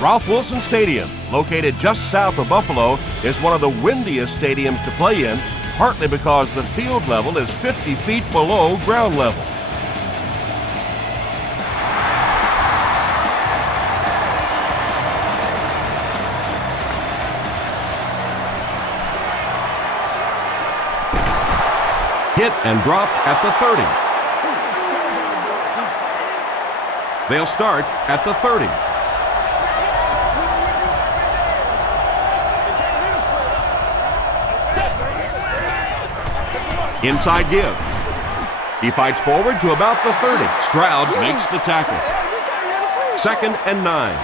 Ralph Wilson Stadium, located just south of Buffalo, is one of the windiest stadiums to play in, partly because the field level is 50 feet below ground level. Hit and dropped at the 30. They'll start at the 30. Inside give. He fights forward to about the 30. Stroud makes the tackle. 2nd and 9.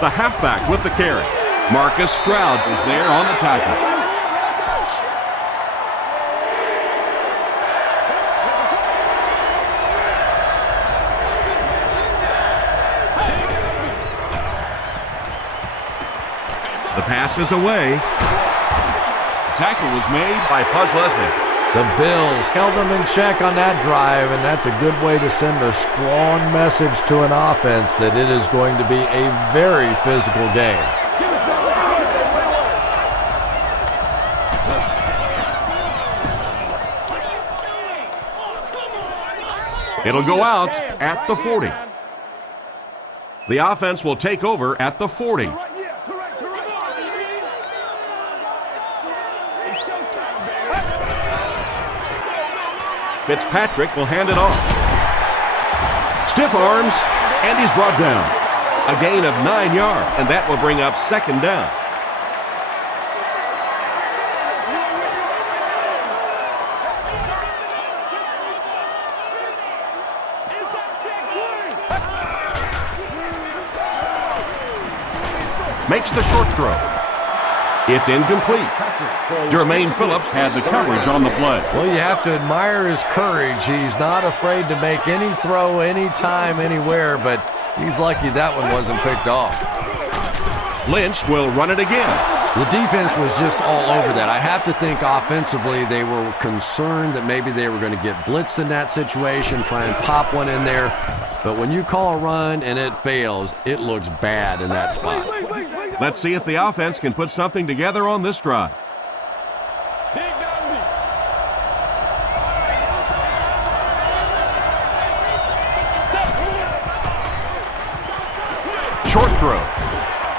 The halfback with the carry. Marcus Stroud is there on the tackle. The pass is away. The tackle was made by Puz Lesnick. The Bills held them in check on that drive, and that's a good way to send a strong message to an offense that it is going to be a very physical game. It'll go out at the 40. The offense will take over at the 40. Fitzpatrick will hand it off. Stiff arms, and he's brought down. A gain of 9 yards, and that will bring up 2nd down. Makes the short throw. It's incomplete. Jermaine Phillips had the coverage on the play. Well, you have to admire his courage. He's not afraid to make any throw, anytime, anywhere, but he's lucky that one wasn't picked off. Lynch will run it again. The defense was just all over that. I have to think offensively they were concerned that maybe they were going to get blitzed in that situation, try and pop one in there. But when you call a run and it fails, it looks bad in that spot. Let's see if the offense can put something together on this drive. Short throw.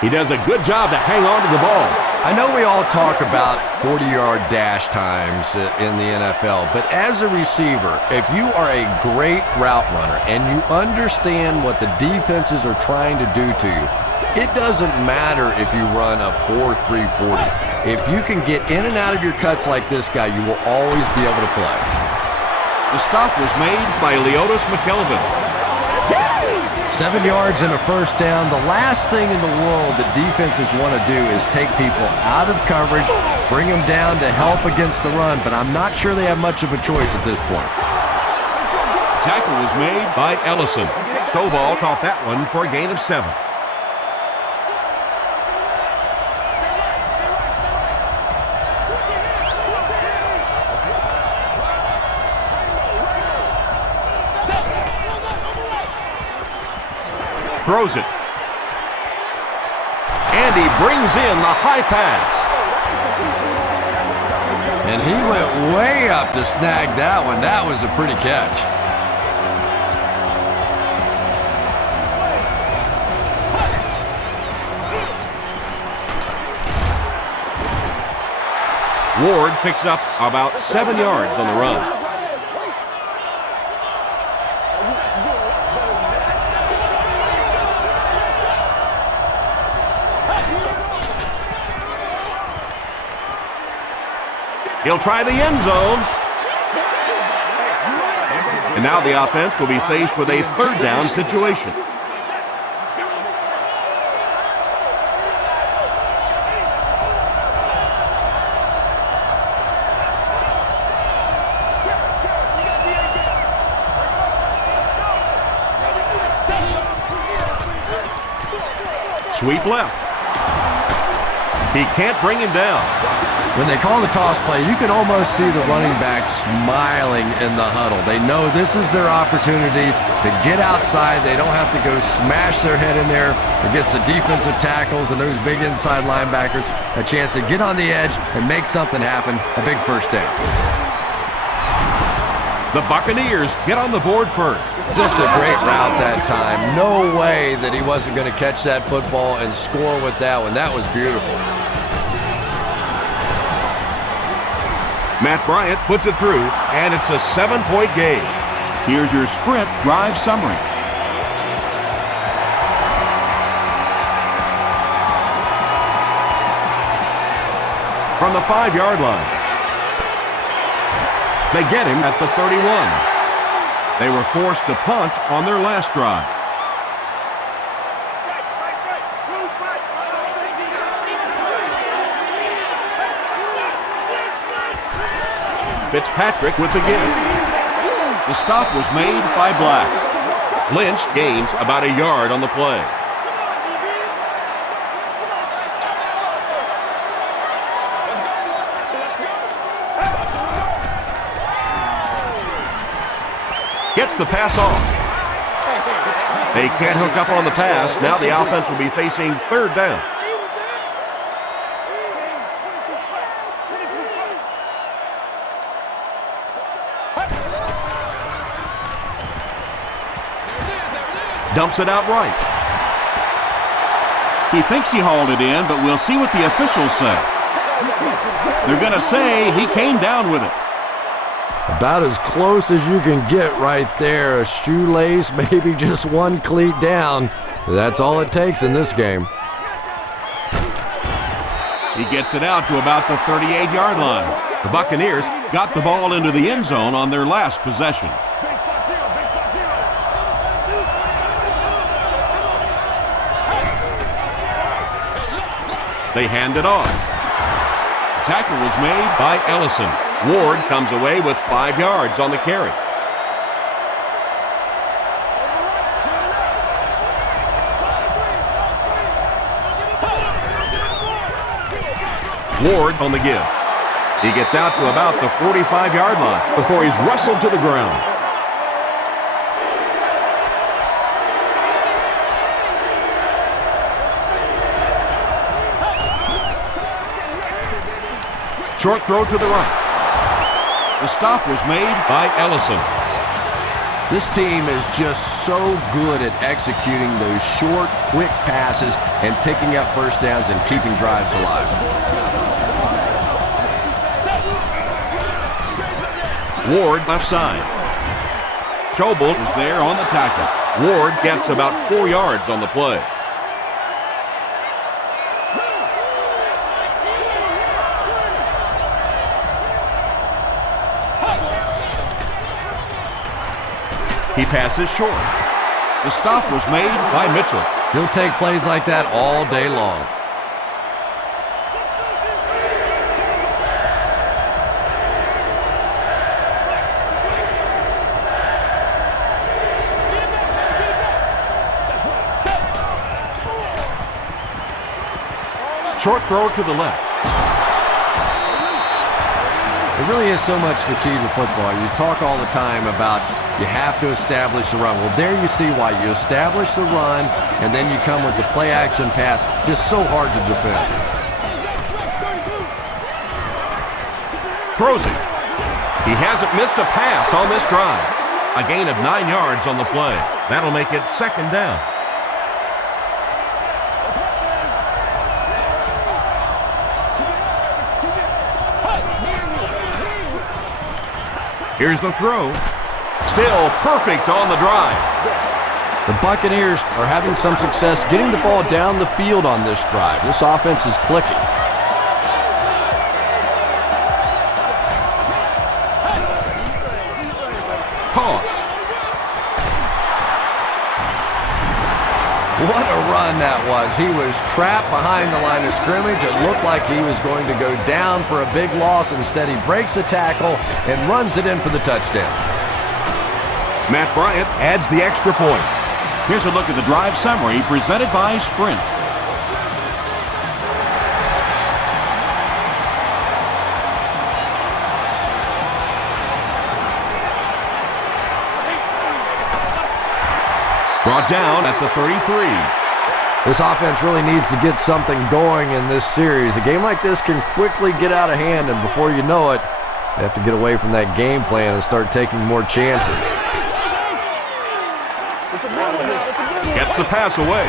He does a good job to hang on to the ball. I know we all talk about 40-yard dash times in the NFL, but as a receiver, if you are a great route runner and you understand what the defenses are trying to do to you, it doesn't matter if you run a 4.340. If you can get in and out of your cuts like this guy, you will always be able to play. The stop was made by Leotis McKelvin. 7 yards and a first down. The last thing in the world that defenses want to do is take people out of coverage, bring them down to help against the run, but I'm not sure they have much of a choice at this point. Tackle was made by Ellison. Stovall caught that one for a gain of 7. Throws it. And he brings in the high pass. And he went way up to snag that one. That was a pretty catch. Ward picks up about 7 yards on the run. He'll try the end zone. And now the offense will be faced with a 3rd down situation. Sweep left. He can't bring him down. When they call the toss play, you can almost see the running back smiling in the huddle. They know this is their opportunity to get outside. They don't have to go smash their head in there against the defensive tackles and those big inside linebackers. A chance to get on the edge and make something happen, a big first down. The Buccaneers get on the board first. Just a great route that time. No way that he wasn't going to catch that football and score with that one. That was beautiful. Matt Bryant puts it through, and it's a 7-point game. Here's your sprint drive summary. From the 5-yard line. They get him at the 31. They were forced to punt on their last drive. Fitzpatrick with the give. The stop was made by Black. Lynch gains about a yard on the play. Gets the pass off. They can't hook up on the pass. Now the offense will be facing third down. Dumps it out right. He thinks he hauled it in, but we'll see what the officials say. They're going to say he came down with it. About as close as you can get right there. A shoelace, maybe just one cleat down. That's all it takes in this game. He gets it out to about the 38-yard line. The Buccaneers got the ball into the end zone on their last possession. They hand it on. The tackle was made by Ellison. Ward comes away with 5 yards on the carry. Ward on the give. He gets out to about the 45-yard line before he's wrestled to the ground. Short throw to the right. The stop was made by Ellison. This team is just so good at executing those short, quick passes and picking up first downs and keeping drives alive. Ward left side. Schobel is there on the tackle. Ward gets about 4 yards on the play. He passes short. The stop was made by Mitchell. He'll take plays like that all day long. Short throw to the left. It really is so much the key to football. You talk all the time about you have to establish the run. Well, there you see why. You establish the run, and then you come with the play-action pass. Just so hard to defend. Throws it. He hasn't missed a pass on this drive. A gain of 9 yards on the play. That'll make it second down. Here's the throw. Still perfect on the drive. The Buccaneers are having some success getting the ball down the field on this drive. This offense is clicking. Toss. What a run that was. He was trapped behind the line of scrimmage. It looked like he was going to go down for a big loss. Instead, he breaks the tackle and runs it in for the touchdown. Matt Bryant adds the extra point. Here's a look at the drive summary presented by Sprint. Brought down at the 33. This offense really needs to get something going in this series. A game like this can quickly get out of hand, and before you know it, you have to get away from that game plan and start taking more chances. Gets the pass away.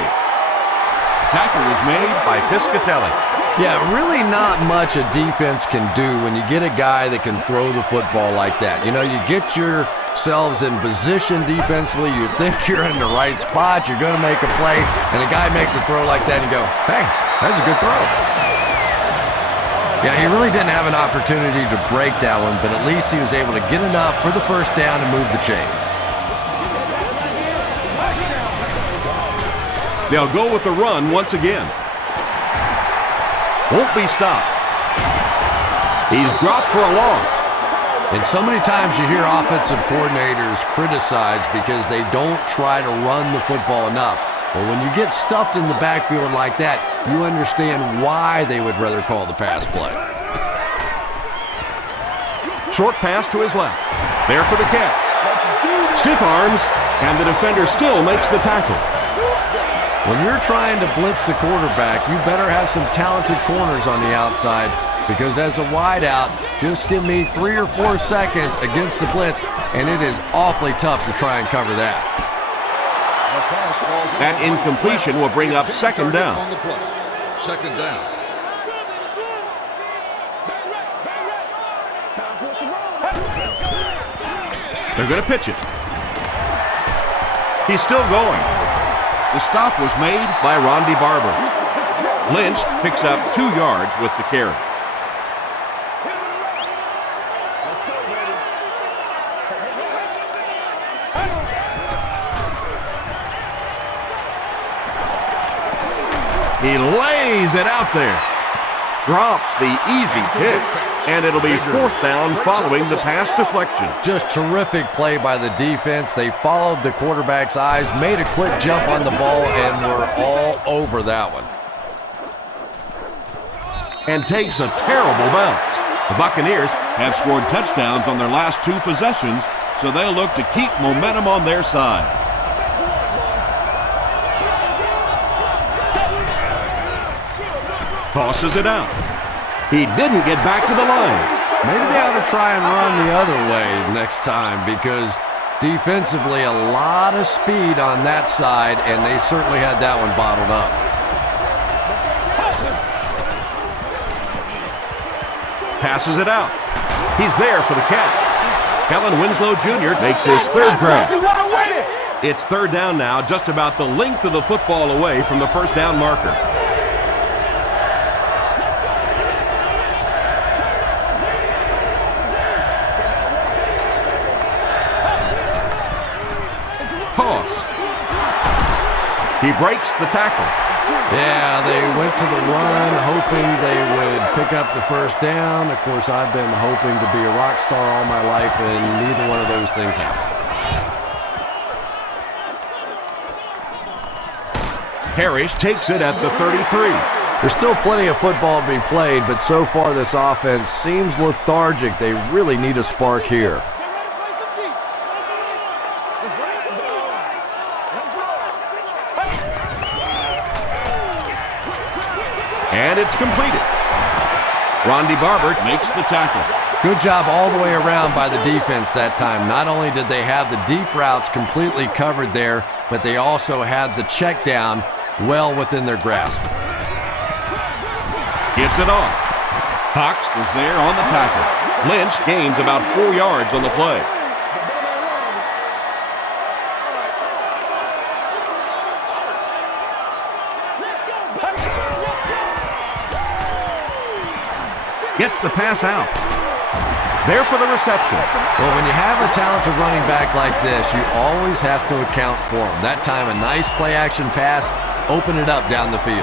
Tackle was made by Piscatelli. Yeah, really not much a defense can do when you get a guy that can throw the football like that. You know, you get yourselves in position defensively, you think you're in the right spot, you're going to make a play, and a guy makes a throw like that, and you go, hey, that's a good throw. Yeah, he really didn't have an opportunity to break that one, but at least he was able to get enough for the first down and move the chains. They'll go with the run once again. Won't be stopped. He's dropped for a loss. And so many times you hear offensive coordinators criticized because they don't try to run the football enough. Well, when you get stuffed in the backfield like that, you understand why they would rather call the pass play. Short pass to his left. There for the catch. Stiff arms, and the defender still makes the tackle. When you're trying to blitz the quarterback, you better have some talented corners on the outside, because as a wideout, just give me 3 or 4 seconds against the blitz, and it is awfully tough to try and cover that. That incompletion will bring up second down. Second down. They're going to pitch it. He's still going. The stop was made by R.B.I. Lynch picks up 2 yards with the carry. He lays it out there. Drops the easy pick, and it'll be 4th down following the pass deflection. Just terrific play by the defense. They followed the quarterback's eyes, made a quick jump on the ball, and were all over that one. And takes a terrible bounce. The Buccaneers have scored touchdowns on their last 2 possessions, so they'll look to keep momentum on their side. Tosses it out. He didn't get back to the line. Maybe they ought to try and run the other way next time, because defensively a lot of speed on that side, and they certainly had that one bottled up. Passes it out. He's there for the catch. Kellen Winslow Jr. makes his 3rd grab. It's 3rd down now, just about the length of the football away from the first down marker. He breaks the tackle. Yeah, they went to the run, hoping they would pick up the first down. Of course, I've been hoping to be a rock star all my life, and neither one of those things happened. Parrish takes it at the 33. There's still plenty of football to be played, but so far this offense seems lethargic. They really need a spark here. And it's completed. R.B.I. makes the tackle. Good job all the way around by the defense that time. Not only did they have the deep routes completely covered there, but they also had the check down well within their grasp. Gets it off. Cox was there on the tackle. Lynch gains about 4 yards on the play. Gets the pass out. There for the reception. Well, when you have a talented running back like this, you always have to account for him. That time, a nice play-action pass, open it up down the field.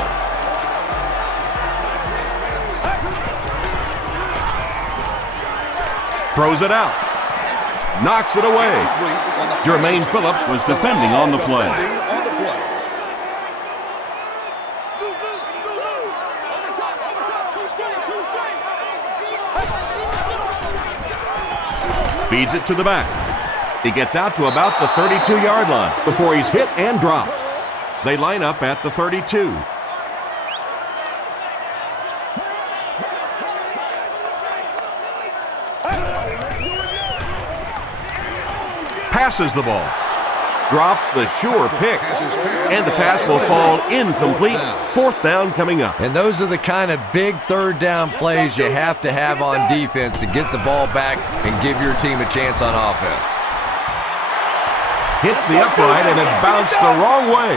Throws it out. Knocks it away. Jermaine Phillips was defending on the play. Feeds it to the back. He gets out to about the 32-yard line before he's hit and dropped. They line up at the 32. Passes the ball. Drops the sure pick. And the pass will fall incomplete. Fourth down coming up. And those are the kind of big third down plays you have to have on defense to get the ball back and give your team a chance on offense. Hits the upright and it bounced the wrong way.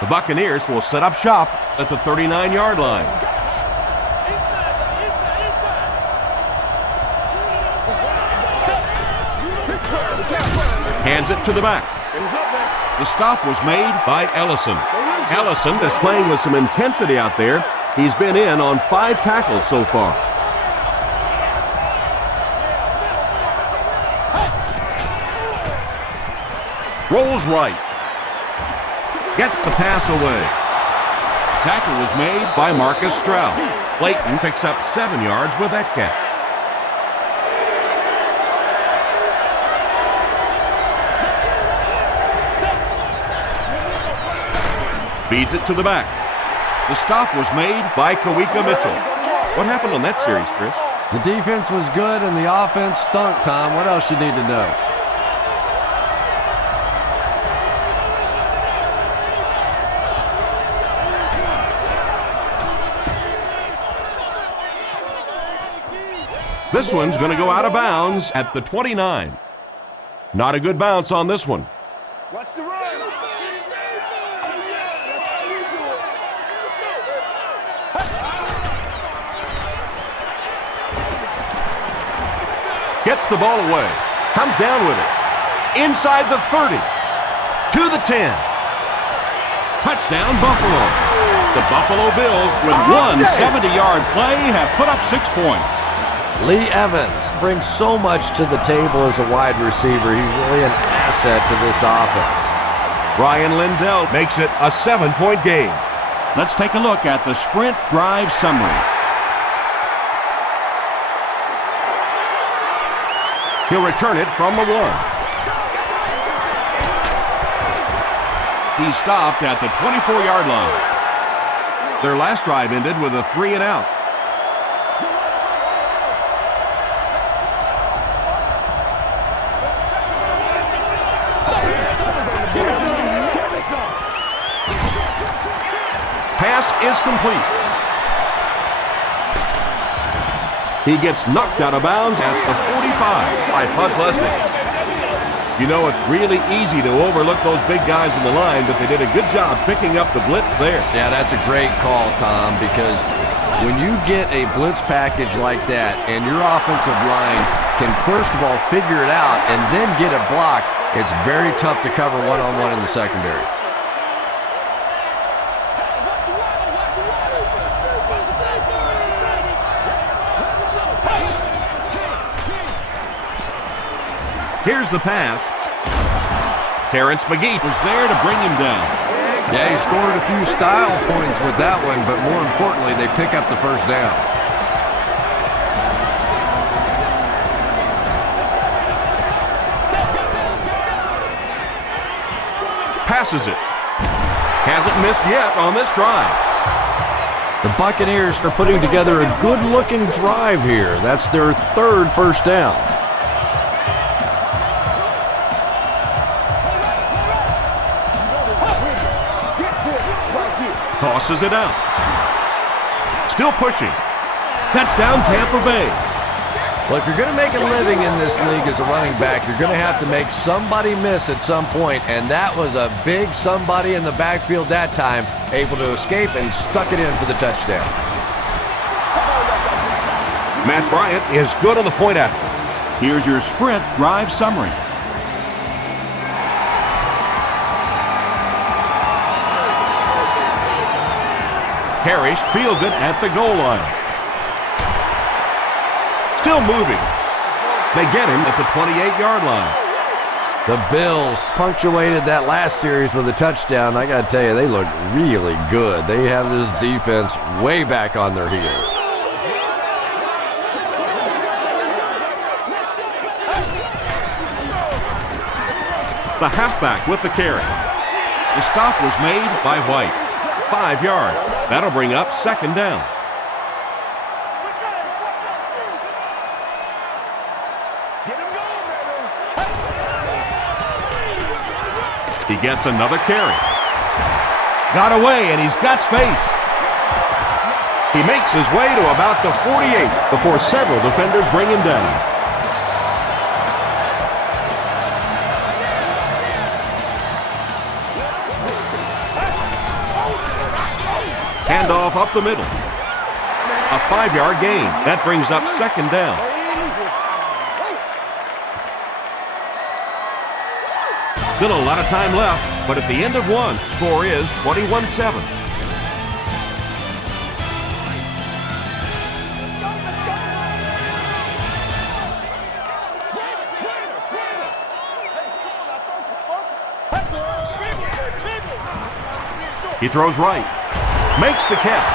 The Buccaneers will set up shop at the 39-yard line. Hands it to the back. The stop was made by Ellison. Ellison is playing with some intensity out there. He's been in on 5 tackles so far. Rolls right. Gets the pass away. Tackle was made by Marcus Stroud. Clayton picks up 7 yards with that catch. Feeds it to the back. The stop was made by Kawika Mitchell. What happened on that series, Chris? The defense was good and the offense stunk, Tom. What else you need to know? This one's going to go out of bounds at the 29. Not a good bounce on this one. Watch the run. Gets the ball away. Comes down with it. Inside the 30. To the 10. Touchdown, Buffalo. The Buffalo Bills, with one 70-yard play, have put up 6 points. Lee Evans brings so much to the table as a wide receiver. He's really an asset to this offense. Ryan Lindell makes it a 7-point game. Let's take a look at the sprint drive summary. He'll return it from the 1. He stopped at the 24-yard line. Their last drive ended with a 3-and-out. Pass is complete. He gets knocked out of bounds at the 45 by Puz Leslie. You know, it's really easy to overlook those big guys in the line, but they did a good job picking up the blitz there. Yeah, that's a great call, Tom, because when you get a blitz package like that and your offensive line can first of all figure it out and then get a block, it's very tough to cover one-on-one in the secondary. Here's the pass. Terrence McGee was there to bring him down. Yeah, he scored a few style points with that one, but more importantly, they pick up the first down. Passes it. Hasn't missed yet on this drive. The Buccaneers are putting together a good-looking drive here. That's their 3rd first down. Tosses it out. Still pushing. Touchdown, Tampa Bay. Well, if you're going to make a living in this league as a running back, you're going to have to make somebody miss at some point, and that was a big somebody in the backfield that time, able to escape and stuck it in for the touchdown. Matt Bryant is good on the point after. Here's your sprint drive summary. Parrish fields it at the goal line. Still moving. They get him at the 28-yard line. The Bills punctuated that last series with a touchdown. I got to tell you, they look really good. They have this defense way back on their heels. The halfback with the carry. The stop was made by White. 5 yards. That'll bring up second down. He gets another carry. Got away, and he's got space. He makes his way to about the 48 before several defenders bring him down. Handoff up the middle. A 5-yard gain. That brings up second down. Still a lot of time left, but at the end of one, score is 21-7. He throws right. Makes the catch.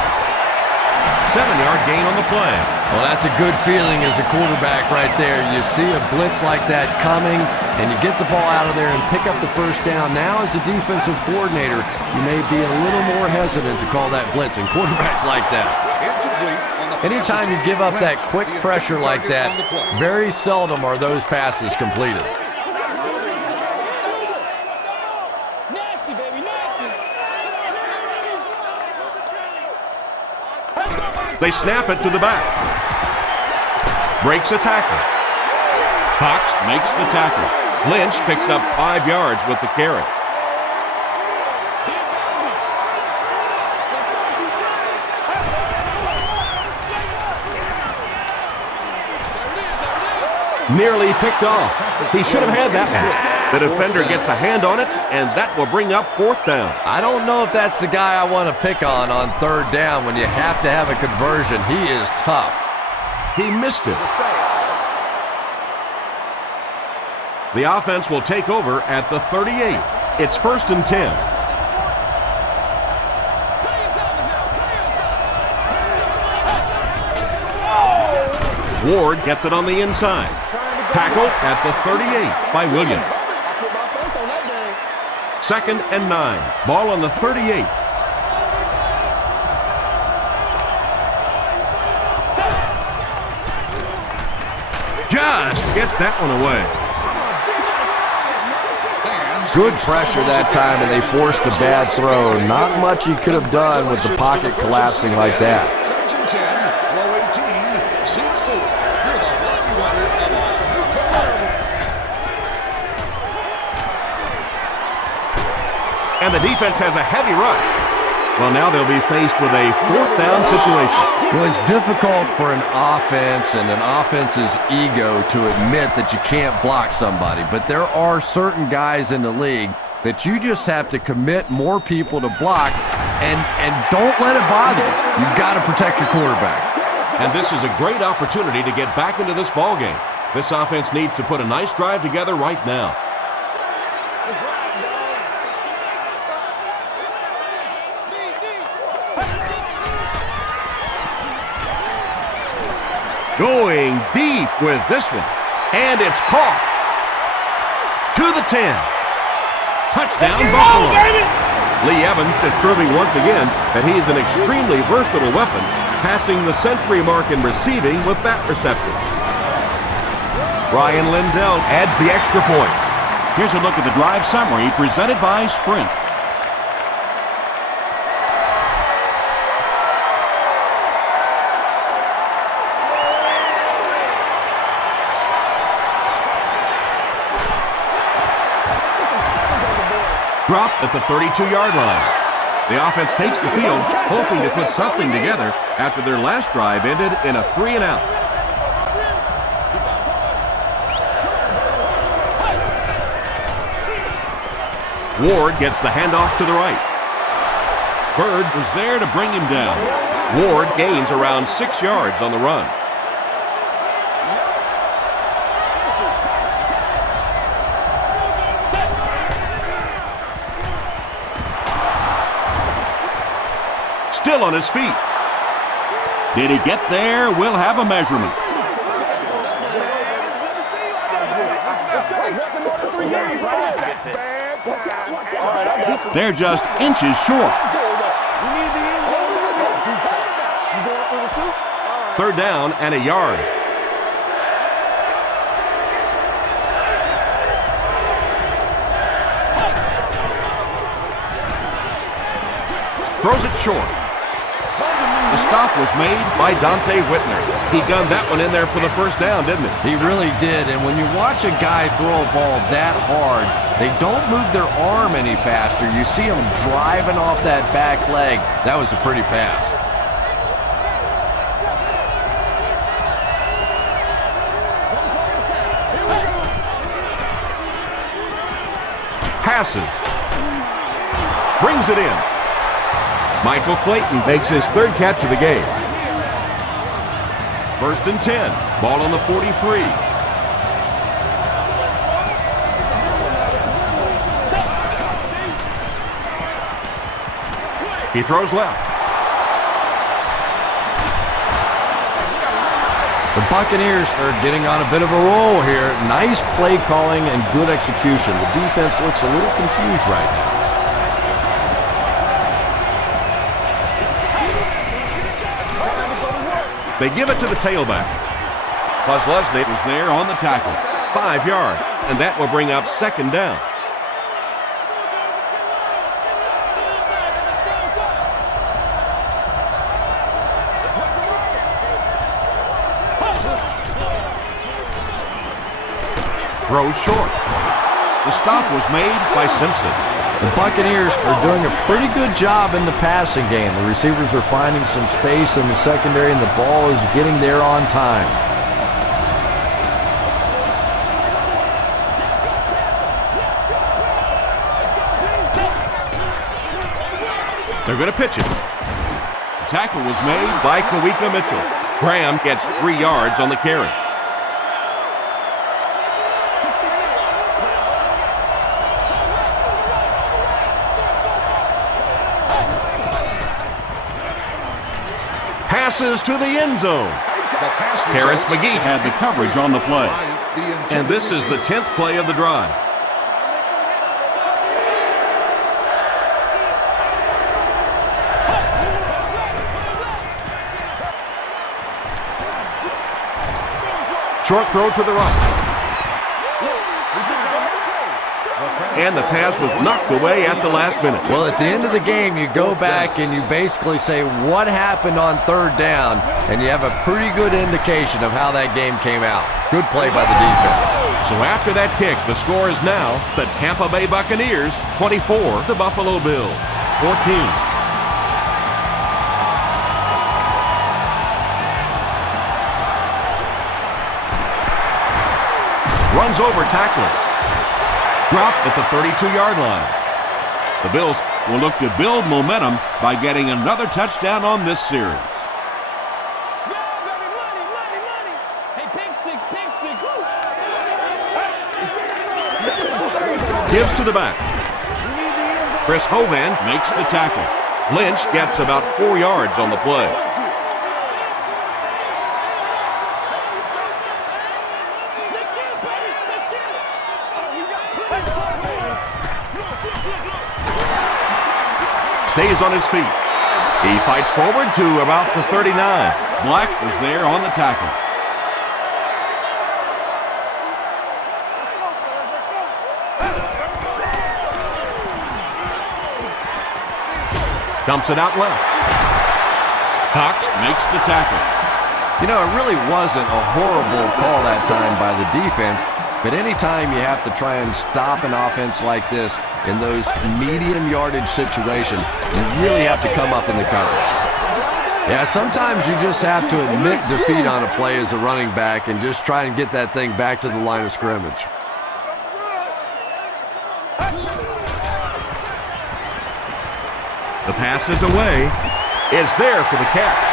7-yard gain on the play. Well, that's a good feeling as a quarterback right there. You see a blitz like that coming, and you get the ball out of there and pick up the first down. Now, as a defensive coordinator, you may be a little more hesitant to call that blitz, and quarterbacks like that. Anytime you give up that quick pressure like that, very seldom are those passes completed. They snap it to the back. Breaks a tackle. Cox makes the tackle. Lynch picks up 5 yards with the carry. Nearly picked off. He should have had that one. The defender gets a hand on it, and that will bring up fourth down. I don't know if that's the guy I want to pick on third down when you have to have a conversion. He is tough. He missed it. The offense will take over at the 38. It's 1st and 10. Ward gets it on the inside. Tackled at the 38 by Williams. 2nd and 9. Ball on the 38. Just gets that one away. Good pressure that time, and they forced a bad throw. Not much he could have done with the pocket collapsing like that. Section 10, row 18, seat 4. You're the lucky winner of And the defense has a heavy rush. Well, now they'll be faced with a 4th down situation. Well, it's difficult for an offense and an offense's ego to admit that you can't block somebody, but there are certain guys in the league that you just have to commit more people to block and don't let it bother you. You've got to protect your quarterback. And this is a great opportunity to get back into this ballgame. This offense needs to put a nice drive together right now. Going deep with this one. And it's caught. To the 10. Touchdown, Buffalo. Lee Evans is proving once again that he's an extremely versatile weapon, passing the century mark in receiving with that reception. Ryan Lindell adds the extra point. Here's a look at the drive summary presented by Sprint. Dropped at the 32-yard line. The offense takes the field, hoping to put something together after their last drive ended in a 3-and-out. Ward gets the handoff to the right. Bird was there to bring him down. Ward gains around 6 yards on the run. Still on his feet. Did he get there? We'll have a measurement. They're just inches short. Third down and a yard. Throws it short. The stop was made by Dante Whitner. He gunned that one in there for the first down, didn't he? He really did, and when you watch a guy throw a ball that hard, they don't move their arm any faster. You see them driving off that back leg. That was a pretty pass. Passes. Brings it in. Michael Clayton makes his third catch of the game. 1st and 10. Ball on the 43. He throws left. The Buccaneers are getting on a bit of a roll here. Nice play calling and good execution. The defense looks a little confused right now. They give it to the tailback. Kozlesny was there on the tackle. 5 yards, and that will bring up second down. Throws short. The stop was made by Simpson. The Buccaneers are doing a pretty good job in the passing game. The receivers are finding some space in the secondary, and the ball is getting there on time. They're going to pitch it. The tackle was made by Kawika Mitchell. Graham gets 3 yards on the carry. Passes to the end zone. Terrence McGee had the coverage on the play. And this is the 10th play of the drive. Short throw to the right. And the pass was knocked away at the last minute. Well, at the end of the game, you go back and you basically say what happened on third down, and you have a pretty good indication of how that game came out. Good play by the defense. So after that kick, the score is now the Tampa Bay Buccaneers 24, the Buffalo Bills 14. Runs over tackler. Dropped at the 32-yard line. The Bills will look to build momentum by getting another touchdown on this series. Gives to the back. Chris Hovan makes the tackle. Lynch gets about 4 yards on the play. Stays on his feet. He fights forward to about the 39. Black was there on the tackle. Dumps it out left. Cox makes the tackle. You know, it really wasn't a horrible call that time by the defense, but anytime you have to try and stop an offense like this in those medium yardage situations, you really have to come up in the coverage. Yeah, sometimes you just have to admit defeat on a play as a running back and just try and get that thing back to the line of scrimmage. The pass is away. Is there for the catch.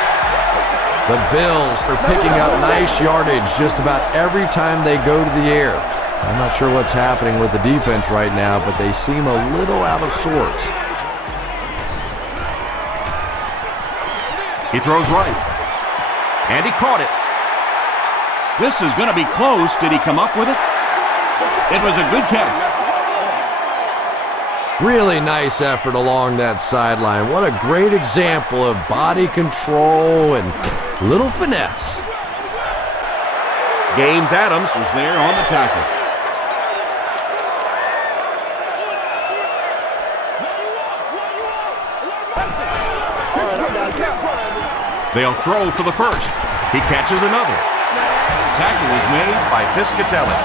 The Bills are picking up nice yardage just about every time they go to the air. I'm not sure what's happening with the defense right now, but they seem a little out of sorts. He throws right. And he caught it. This is going to be close. Did he come up with it? It was a good catch. Really nice effort along that sideline. What a great example of body control and little finesse. Gaines Adams was there on the tackle. They'll throw for the first. He catches another. Tackle was made by Piscatelli.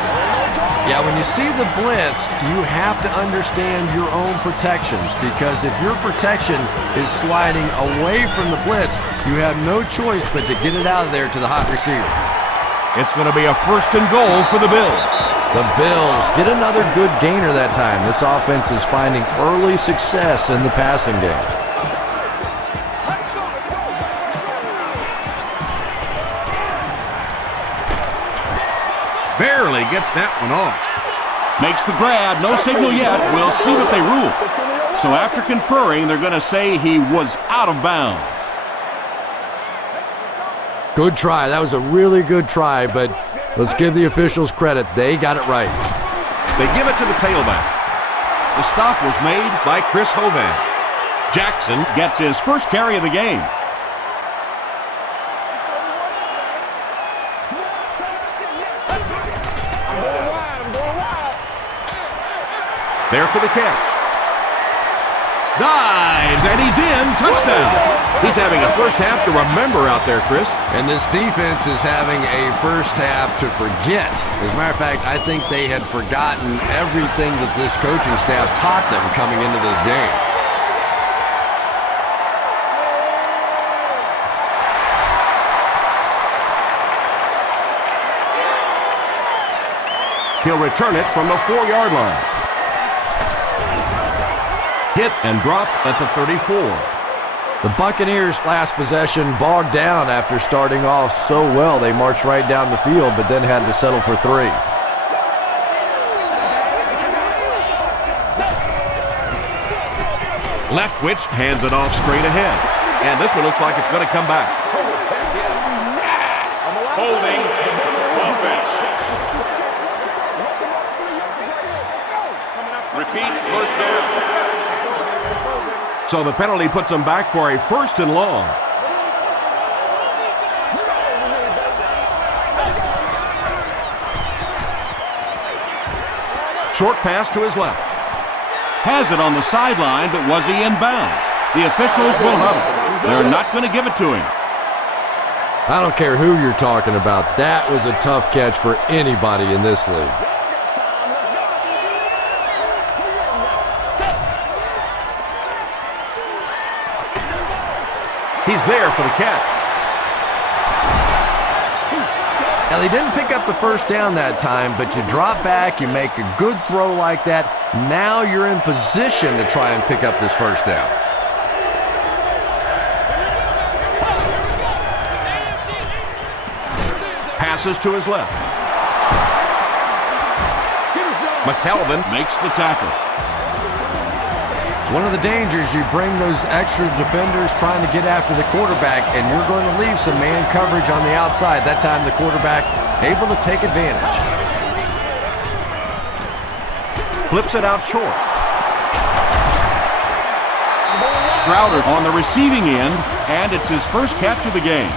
Yeah, when you see the blitz, you have to understand your own protections, because if your protection is sliding away from the blitz, you have no choice but to get it out of there to the hot receiver. It's going to be a 1st and goal for the Bills. The Bills get another good gainer that time. This offense is finding early success in the passing game. Barely gets that one off. Makes the grab. No signal yet. We'll see what they rule. So after conferring, they're going to say he was out of bounds. Good try. That was a really good try, but let's give the officials credit. They got it right. They give it to the tailback. The stop was made by Chris Hovan. Jackson gets his first carry of the game. There for the catch. Dives, and he's in. Touchdown. He's having a first half to remember out there, Chris. And this defense is having a first half to forget. As a matter of fact, I think they had forgotten everything that this coaching staff taught them coming into this game. He'll return it from the 4-yard line. Hit and dropped at the 34. The Buccaneers' last possession bogged down after starting off so well. They marched right down the field, but then had to settle for 3. Leftwich hands it off straight ahead. And this one looks like it's going to come back. Holding offense. Repeat, first down. So the penalty puts them back for a 1st and long. Short pass to his left. Has it on the sideline, but was he in bounds? The officials will huddle. They're not going to give it to him. I don't care who you're talking about. That was a tough catch for anybody in this league. He's there for the catch. Now, they didn't pick up the first down that time, but you drop back, you make a good throw like that. Now you're in position to try and pick up this first down. Passes to his left. McKelvin makes the tackle. It's one of the dangers. You bring those extra defenders trying to get after the quarterback, and you're going to leave some man coverage on the outside. That time the quarterback able to take advantage. Flips it out short. Strouder on the receiving end, and it's his first catch of the game.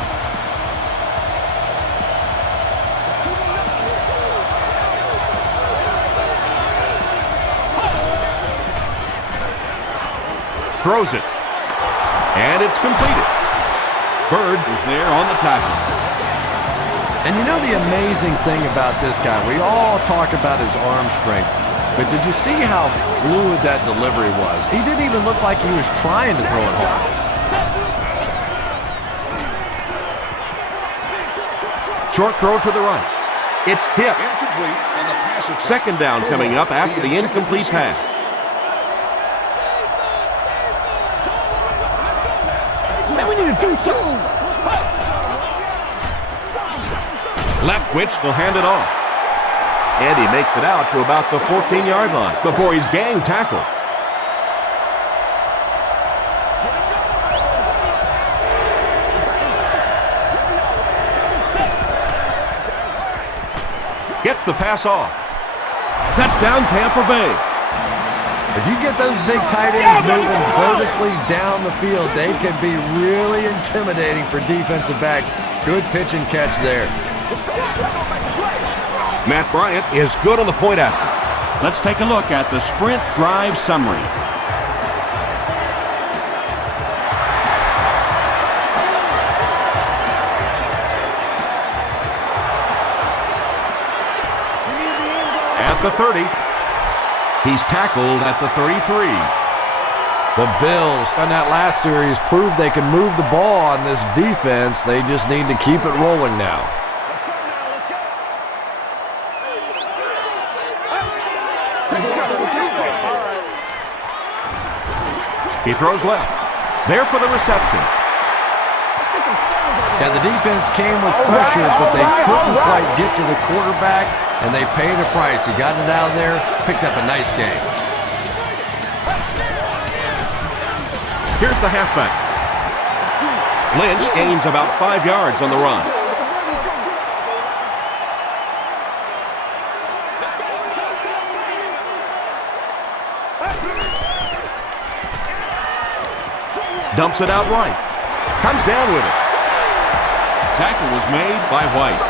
Throws it. And it's completed. Bird is there on the tackle. And you know the amazing thing about this guy, we all talk about his arm strength, but did you see how fluid that delivery was? He didn't even look like he was trying to throw it home. Short throw to the right. It's tipped. Second down coming up after the incomplete pass. Leftwich will hand it off. And he makes it out to about the 14-yard line before he's gang tackled. Gets the pass off. Touchdown, Tampa Bay. If you get those big tight ends moving vertically down the field, they can be really intimidating for defensive backs. Good pitch and catch there. Matt Bryant is good on the point after. Let's take a look at the sprint drive summary. At the 30. He's tackled at the 33. The Bills on that last series proved they can move the ball on this defense. They just need to keep it rolling now. Let's go now. Let's go. He throws left. There for the reception. Yeah, the defense came with pressure, but they couldn't quite get to the quarterback, and they paid a price. He got it out of there, picked up a nice game. Here's the halfback. Lynch gains about 5 yards on the run. Dumps it out right. Comes down with it. Tackle was made by White.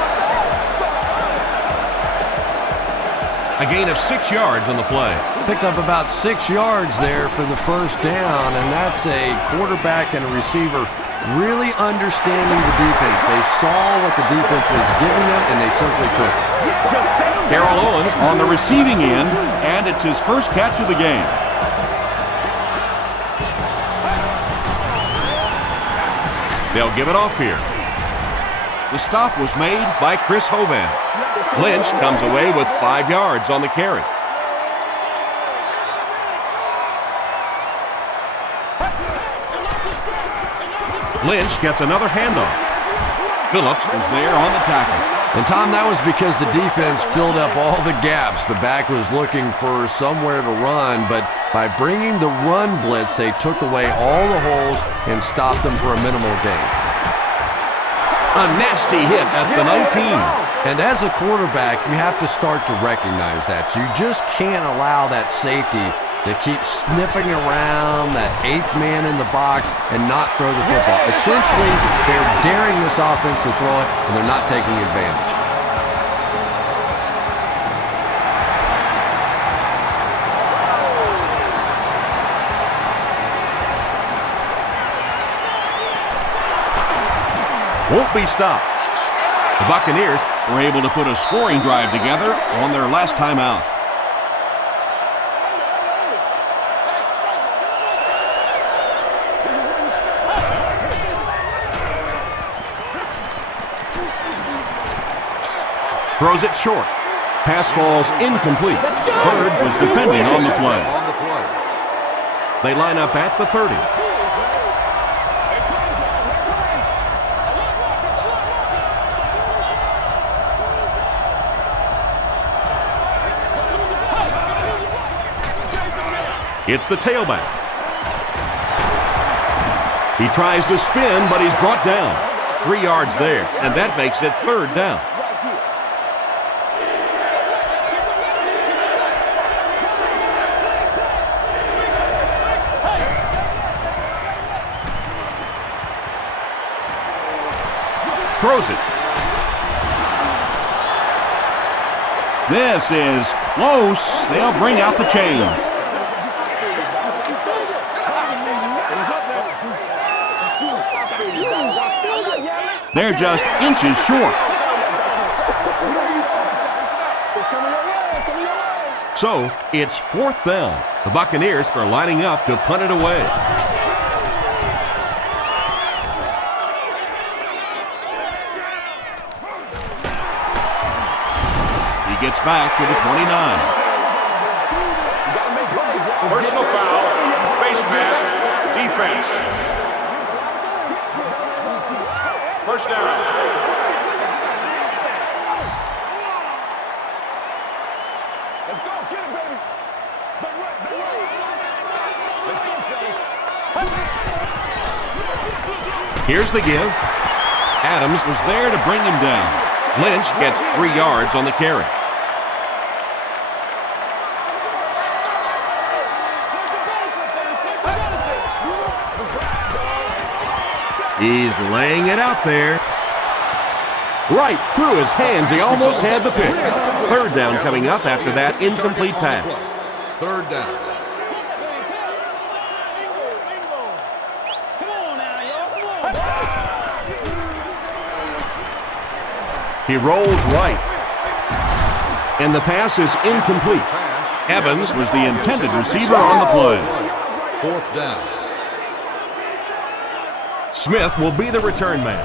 A gain of 6 yards on the play. Picked up about 6 yards there for the first down, and that's a quarterback and a receiver really understanding the defense. They saw what the defense was giving them, and they simply took it. Darrell Owens on the receiving end, and it's his first catch of the game. They'll give it off here. The stop was made by Chris Hovan. Lynch comes away with 5 yards on the carry. Lynch gets another handoff. Phillips was there on the tackle. And, Tom, that was because the defense filled up all the gaps. The back was looking for somewhere to run, but by bringing the run blitz, they took away all the holes and stopped them for a minimal gain. A nasty hit at the 19. And as a quarterback, you have to start to recognize that. You just can't allow that safety to keep sniffing around that 8th man in the box and not throw the football. Essentially, they're daring this offense to throw it, and they're not taking advantage. Won't be stopped. The Buccaneers were able to put a scoring drive together on their last time out. Throws it short. Pass falls incomplete. Bird was defending on the play. They line up at the 30. It's the tailback. He tries to spin, but he's brought down. 3 yards there, and that makes it 3rd down. Throws it. This is close. They'll bring out the chains. They're just inches short. So, it's 4th down. The Buccaneers are lining up to punt it away. He gets back to the 29. Personal foul, face mask, defense. First down. Let's go, get it, baby. Let's go, fellas. Here's the give. Adams was there to bring him down. Lynch gets 3 yards on the carry. He's laying it out there. Right through his hands. He almost had the pick. Third down coming up after that incomplete pass. Third down. He rolls right. And the pass is incomplete. Evans was the intended receiver on the play. Fourth down. Smith will be the return man.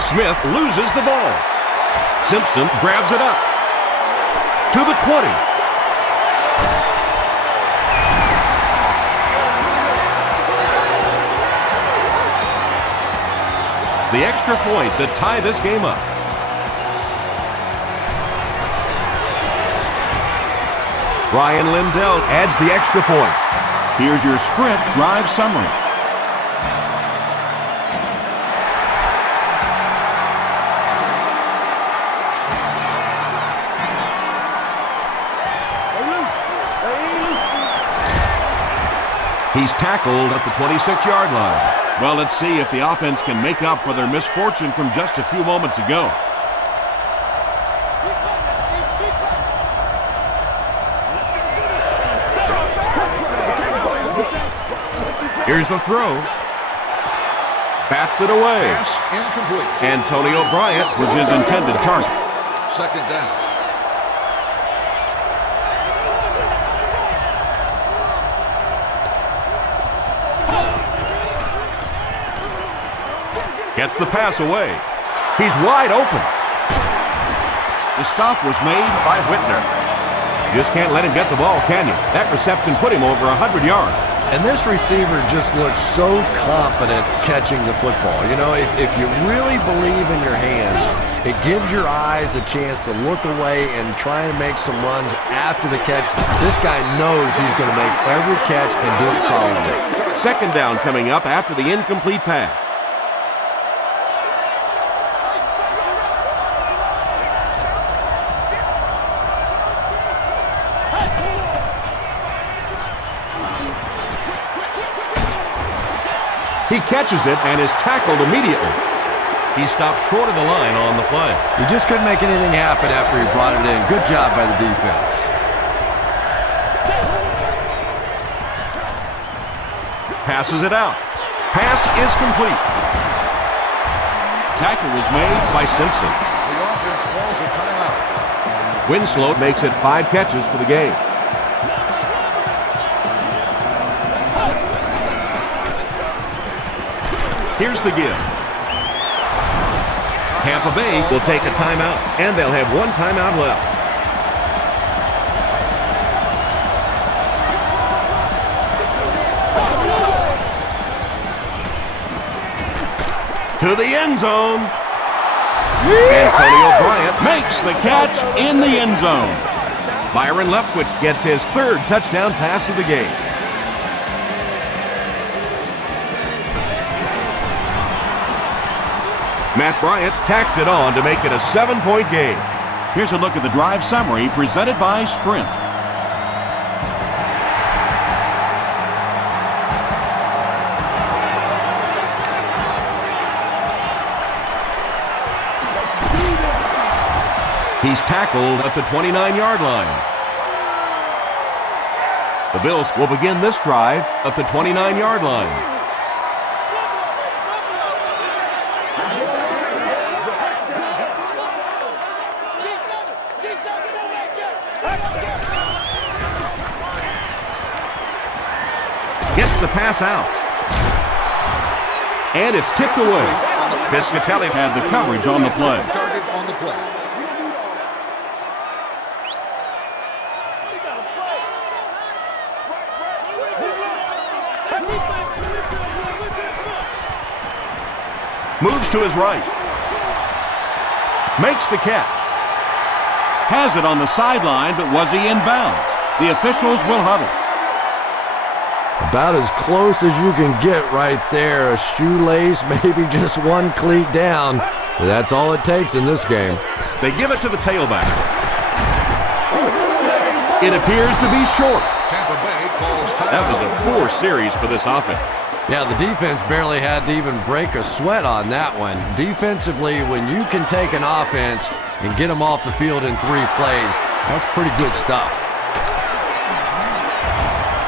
Smith loses the ball. Simpson grabs it up. To the 20. The extra point to tie this game up. Ryan Lindell adds the extra point. Here's your sprint drive summary. He's tackled at the 26-yard line. Well, let's see if the offense can make up for their misfortune from just a few moments ago. Here's the throw. Bats it away. Pass incomplete. Antonio Bryant was his intended target. Second down. Gets the pass away. He's wide open. The stop was made by Whitner. You just can't let him get the ball, can you? That reception put him over 100 yards. And this receiver just looks so confident catching the football. You know, if you really believe in your hands, it gives your eyes a chance to look away and try and make some runs after the catch. This guy knows he's going to make every catch and do it solidly. Second down coming up after the incomplete pass. He catches it and is tackled immediately. He stops short of the line on the play. He just couldn't make anything happen after he brought it in. Good job by the defense. Passes it out. Pass is complete. Tackle was made by Simpson. The offense calls a timeout. Winslow makes it 5 catches for the game. Here's the give. Tampa Bay will take a timeout, and they'll have 1 timeout left. To the end zone. Antonio Bryant makes the catch in the end zone. Byron Leftwich gets his 3rd touchdown pass of the game. Matt Bryant tacks it on to make it a 7-point game. Here's a look at the drive summary presented by Sprint. He's tackled at the 29-yard line. The Bills will begin this drive at the 29-yard line. Gets the pass out. And it's tipped away. Piscatelli had the coverage on the play. Target on the play. Moves to his right. Makes the catch. Has it on the sideline, but was he in bounds? The officials will huddle. About as close as you can get right there. A shoelace, maybe just 1 cleat down. That's all it takes in this game. They give it to the tailback. It appears to be short. Tampa Bay calls time. That was a poor series for this offense. Yeah, the defense barely had to even break a sweat on that one. Defensively, when you can take an offense and get them off the field in 3 plays, that's pretty good stuff.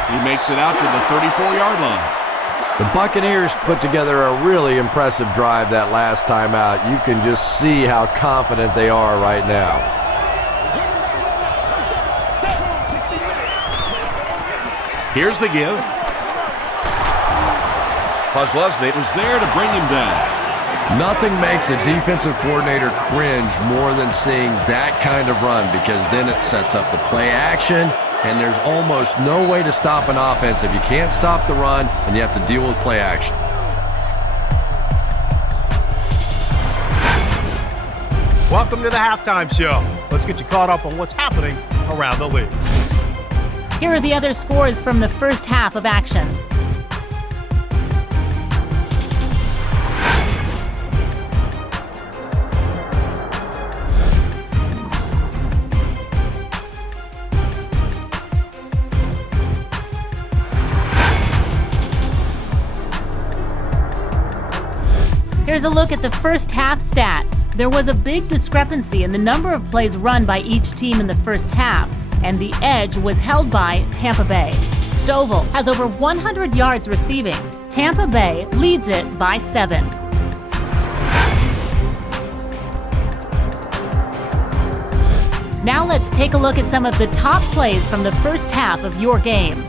He makes it out to the 34-yard line. The Buccaneers put together a really impressive drive that last time out. You can just see how confident they are right now. Here's the give. Kozlowski was there to bring him down. Nothing makes a defensive coordinator cringe more than seeing that kind of run, because then it sets up the play action, and there's almost no way to stop an offense if you can't stop the run and you have to deal with play action. Welcome to the halftime show. Let's get you caught up on what's happening around the league. Here are the other scores from the first half of action. Here's a look at the first half stats. There was a big discrepancy in the number of plays run by each team in the first half, and the edge was held by Tampa Bay. Stovall has over 100 yards receiving. Tampa Bay leads it by 7. Now let's take a look at some of the top plays from the first half of your game.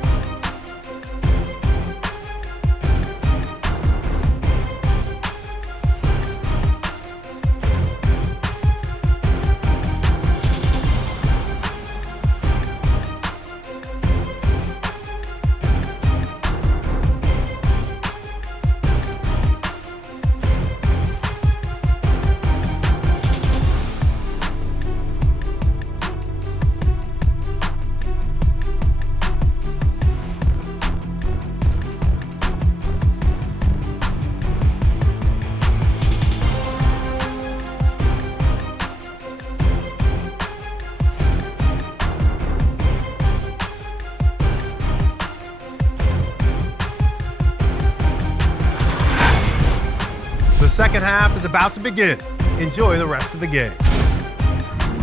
The second half is about to begin. Enjoy the rest of the game.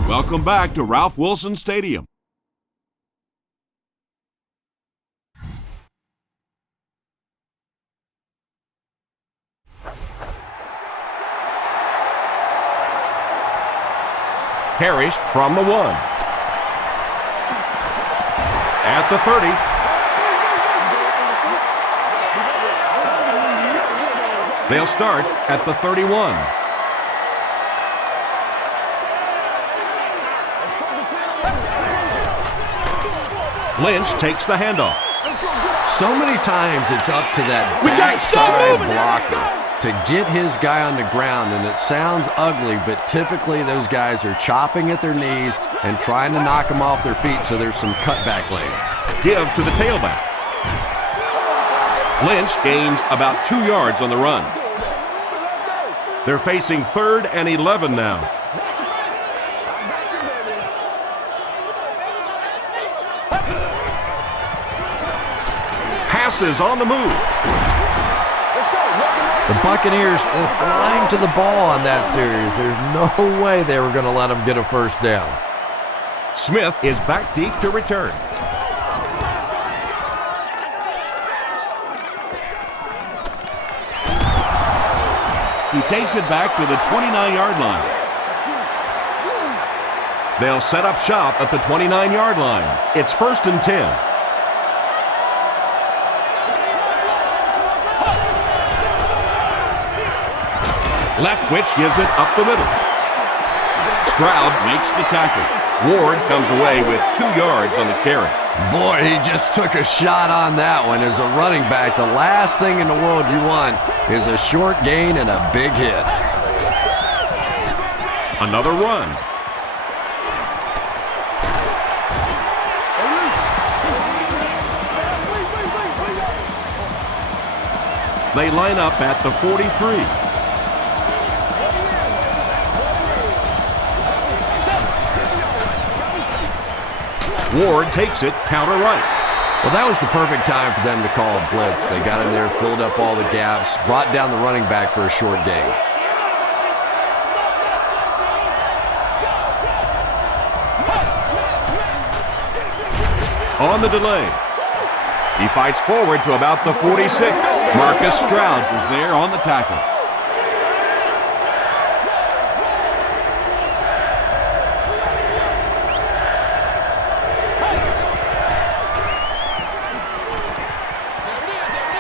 Welcome back to Ralph Wilson Stadium. Parrish from the 1. At the 30. They'll start at the 31. Lynch takes the handoff. So many times it's up to that backside blocker to get his guy on the ground, and it sounds ugly, but typically those guys are chopping at their knees and trying to knock them off their feet, so there's some cutback lanes. Give to the tailback. Lynch gains about 2 yards on the run. They're facing 3rd and 11 now. Passes on the move. The Buccaneers were flying to the ball on that series. There's no way they were going to let them get a first down. Smith is back deep to return. He takes it back to the 29-yard line. They'll set up shop at the 29-yard line. It's 1st and 10. Leftwich gives it up the middle. Stroud makes the tackle. Ward comes away with 2 yards on the carry. Boy, he just took a shot on that one. As a running back, the last thing in the world you want is a short gain and a big hit. Another run. They line up at the 43. Ward takes it, counter right. Well, that was the perfect time for them to call a blitz. They got in there, filled up all the gaps, brought down the running back for a short gain. On the delay. He fights forward to about the 46. Marcus Stroud was there on the tackle.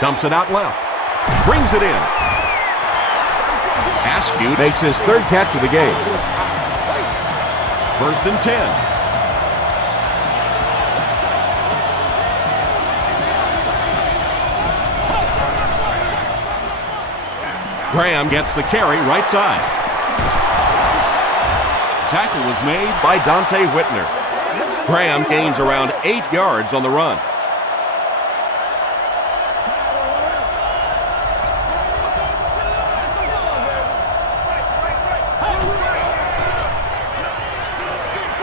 Dumps it out left. Brings it in. Askew makes his third catch of the game. 1st and 10. Graham gets the carry right side. Tackle was made by Dante Whitner. Graham gains around 8 yards on the run.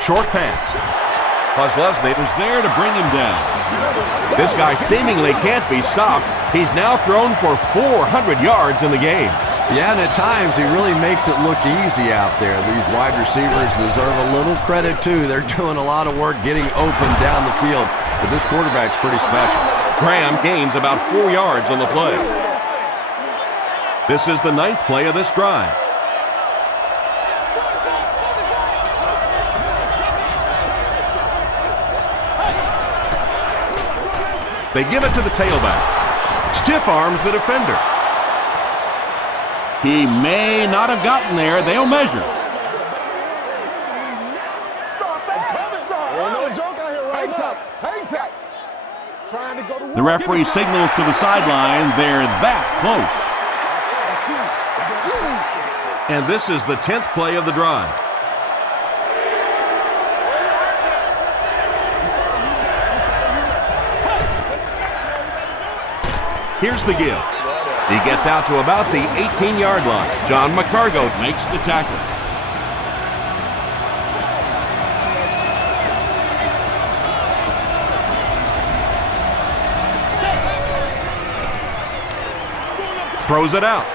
Short pass. Kozlesny was there to bring him down. This guy seemingly can't be stopped. He's now thrown for 400 yards in the game. Yeah, and at times he really makes it look easy out there. These wide receivers deserve a little credit too. They're doing a lot of work getting open down the field. But this quarterback's pretty special. Graham gains about 4 yards on the play. This is the 9th play of this drive. They give it to the tailback. Stiff arms the defender. He may not have gotten there. They'll measure. The referee signals to the sideline. They're that close. And this is the 10th play of the drive. Here's the give. He gets out to about the 18-yard line. John McCargo makes the tackle. Throws it out.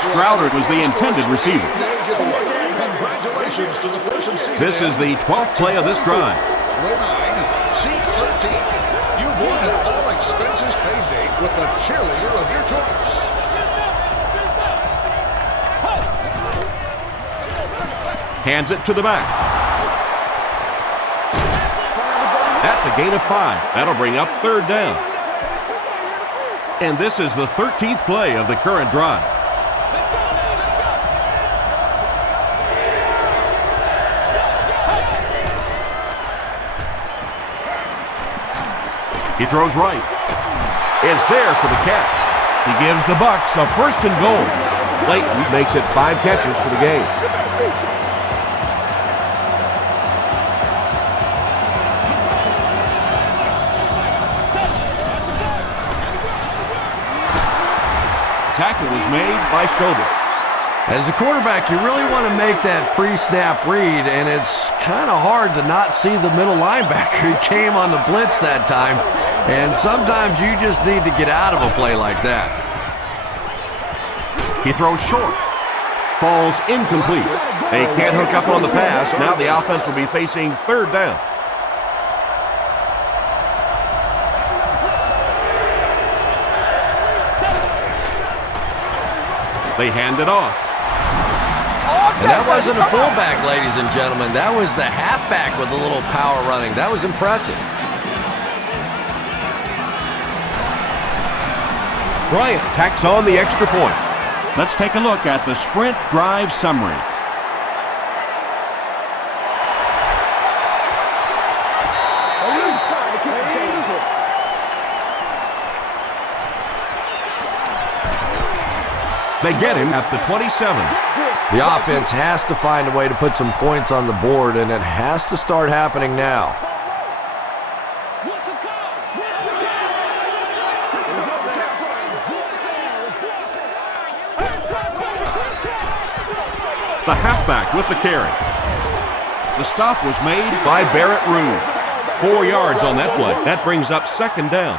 Strouder was the intended receiver. Congratulations to the person seated. This is the 12th play of this drive. Row 9, seat 13. You've won an all-expenses paid date with the cheerleader of your choice. Hands it to the back. That's a gain of 5. That'll bring up 3rd down. And this is the 13th play of the current drive. He throws right. Is there for the catch. He gives the Bucs a 1st and goal. Layton makes it 5 catches for the game. Tackle was made by Shoulder. As a quarterback, you really want to make that pre-snap read, and it's kind of hard to not see the middle linebacker. He came on the blitz that time, and sometimes you just need to get out of a play like that. He throws short. Falls incomplete. They can't hook up on the pass. Now the offense will be facing 3rd down. They hand it off. And that wasn't a fullback, ladies and gentlemen. That was the halfback with a little power running. That was impressive. Bryant tacks on the extra point. Let's take a look at the sprint drive summary. They get him at the 27. The offense has to find a way to put some points on the board, and it has to start happening now. The halfback with the carry. The stop was made by Barrett Rude. 4 yards on that play. That brings up second down.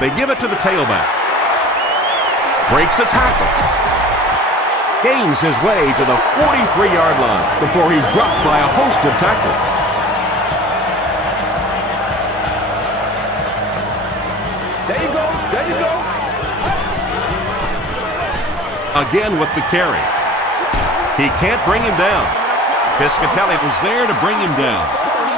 They give it to the tailback. Breaks a tackle. Gains his way to the 43-yard line before he's dropped by a host of tackles. There you go. There you go. Again with the carry. He can't bring him down. Piscatelli was there to bring him down.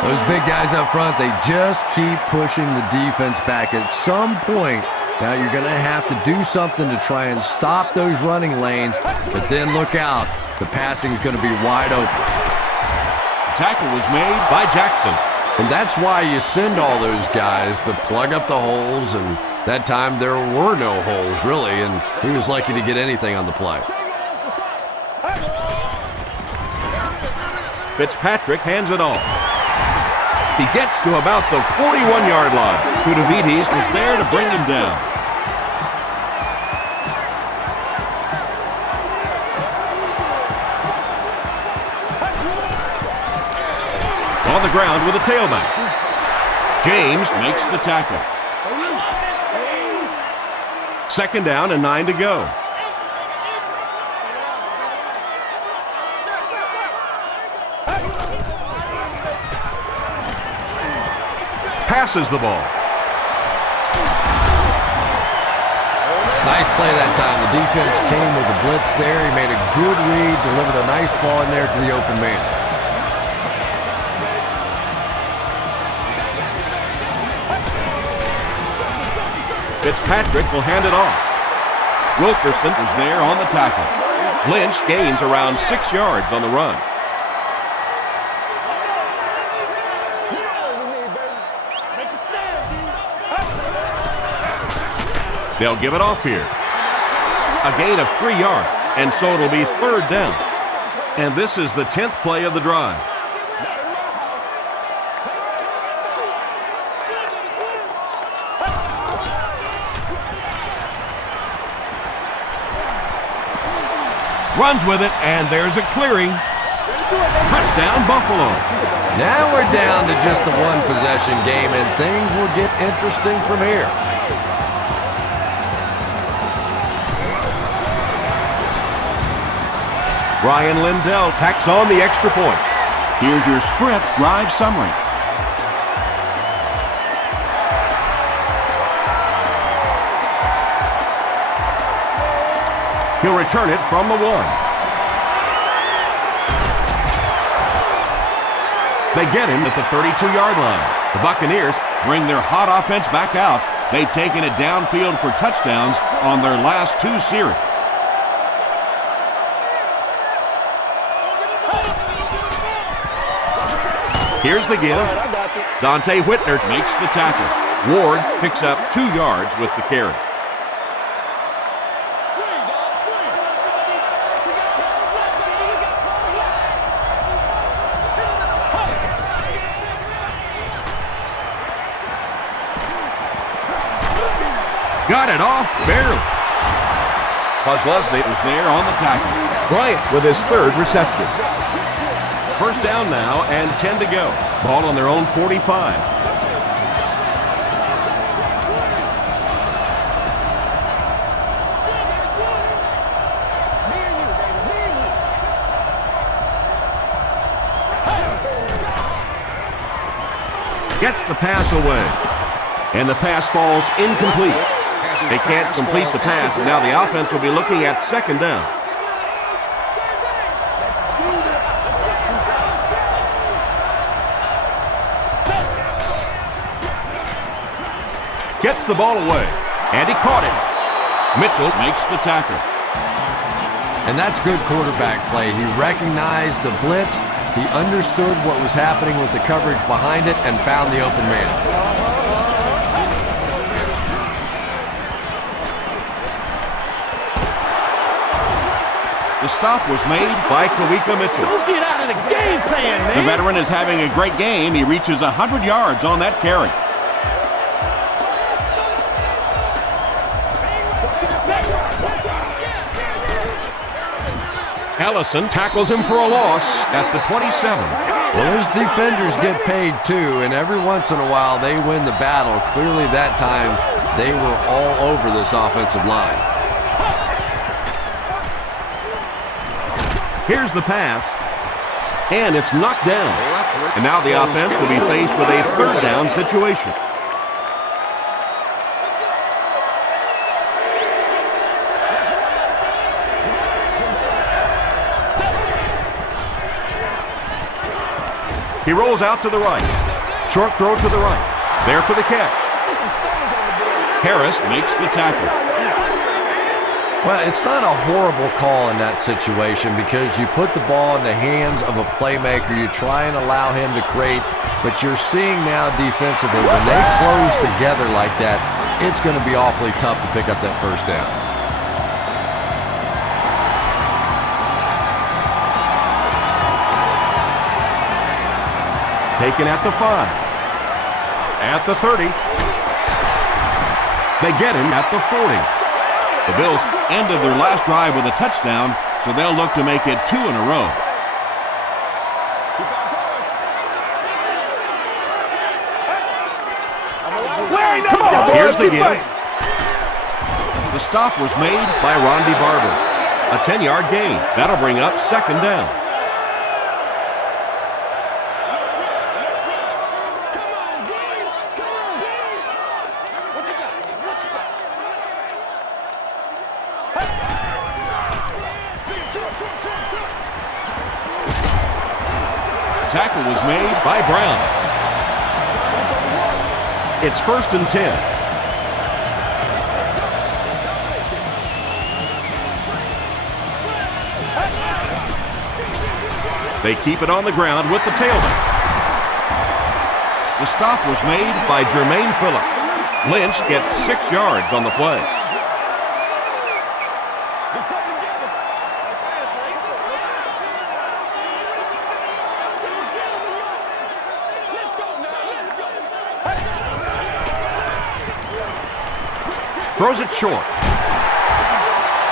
Those big guys up front, they just keep pushing the defense back. At some point, now you're going to have to do something to try and stop those running lanes, but then look out. The passing is going to be wide open. Tackle was made by Jackson. And that's why you send all those guys to plug up the holes, and that time there were no holes, really, and he was lucky to get anything on the play. Fitzpatrick hands it off. He gets to about the 41-yard line. Kudavides was there to bring him down. On the ground with a tailback. James makes the tackle. Second down and 9 to go. Passes the ball. Nice play that time. The defense came with a blitz there. He made a good read, delivered a nice ball in there to the open man. Fitzpatrick will hand it off. Wilkerson is there on the tackle. Lynch gains around 6 yards on the run. They'll give it off here. A gain of 3 yards, and so it'll be third down. And this is the 10th play of the drive. Runs with it, and there's a clearing. Touchdown, Buffalo. Now we're down to just a one-possession game, and things will get interesting from here. Brian Lindell tacks on the extra point. Here's your sprint drive summary. He'll return it from the 1. They get him at the 32-yard line. The Buccaneers bring their hot offense back out. They've taken it downfield for touchdowns on their last 2 series. Here's the give. Dante Whitner makes the tackle. Ward picks up 2 yards with the carry. Got it off barely. Kozlowski was there on the tackle. Bryant with his 3rd reception. First down now and 10 to go. Ball on their own 45. Gets the pass away. And the pass falls incomplete. They can't complete the pass, and now the offense will be looking at second down. Gets the ball away, and he caught it. Mitchell makes the tackle. And that's good quarterback play. He recognized the blitz, he understood what was happening with the coverage behind it, and found the open man. The stop was made by Kawika Mitchell. Don't get out of the game plan, man. The veteran is having a great game. He reaches 100 yards on that carry. Ellison tackles him for a loss at the 27. Well, those defenders get paid too, and every once in a while they win the battle. Clearly that time they were all over this offensive line. Here's the pass, and it's knocked down. And now the offense will be faced with a third down situation. He rolls out to the right. Short throw to the right. There for the catch. Harris makes the tackle. Well, it's not a horrible call in that situation because you put the ball in the hands of a playmaker. You try and allow him to create, but you're seeing now defensively, when they close together like that, it's going to be awfully tough to pick up that first down. Taken at the 5. At the 30. They get him at the 40. The Bills ended their last drive with a touchdown, so they'll look to make it 2 in a row. Here's the give. The stop was made by Ronde Barber. A 10-yard gain. That'll bring up second down. Tackle was made by Brown. It's 1st and 10. They keep it on the ground with the tailback. The stop was made by Jermaine Phillips. Lynch gets 6 yards on the play. Throws it short.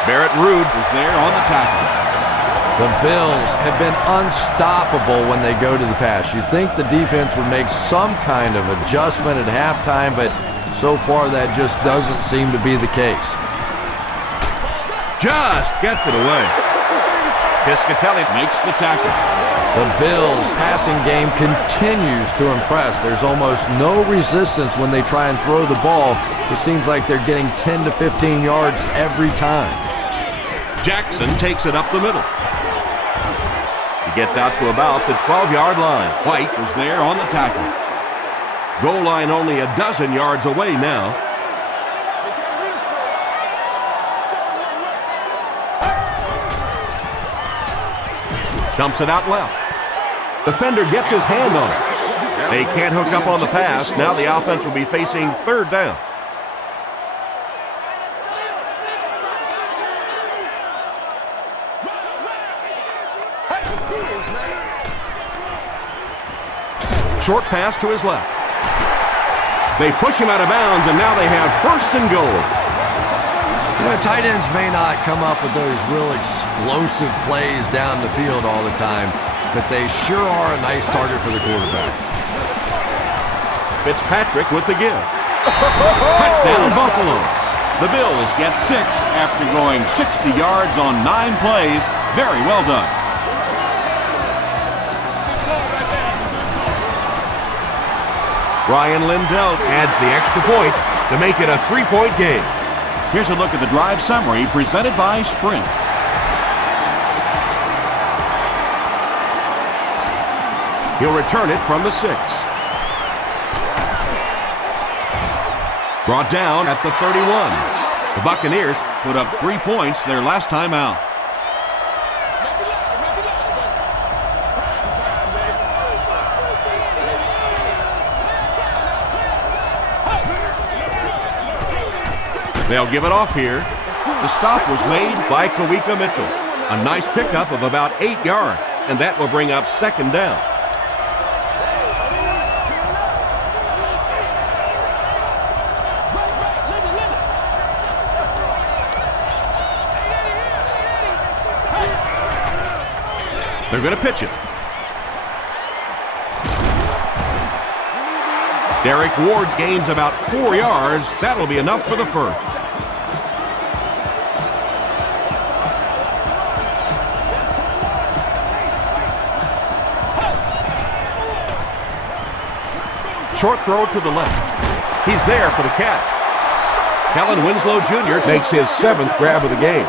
Barrett Ruud was there on the tackle. The Bills have been unstoppable when they go to the pass. You'd think the defense would make some kind of adjustment at halftime, but so far that just doesn't seem to be the case. Just gets it away. Piscatelli makes the tackle. The Bills' passing game continues to impress. There's almost no resistance when they try and throw the ball. It seems like they're getting 10 to 15 yards every time. Jackson takes it up the middle. He gets out to about the 12-yard line. White was there on the tackle. Goal line only a dozen yards away now. Dumps it out left. Defender gets his hand on it. They can't hook up on the pass. Now the offense will be facing third down. Short pass to his left. They push him out of bounds, and now they have 1st and goal. You know, tight ends may not come up with those real explosive plays down the field all the time, but they sure are a nice target for the quarterback. Fitzpatrick with the give. Touchdown, Buffalo. The Bills get 6 after going 60 yards on 9 plays. Very well done. Ryan Lindell adds the extra point to make it a 3-point game. Here's a look at the drive summary presented by Sprint. He'll return it from the 6. Brought down at the 31. The Buccaneers put up 3 points their last time out. They'll give it off here. The stop was made by Kawika Mitchell. A nice pickup of about 8 yards, and that will bring up second down. They're going to pitch it. Derek Ward gains about 4 yards. That'll be enough for the first. Short throw to the left. He's there for the catch. Kellen Winslow Jr. makes his 7th grab of the game.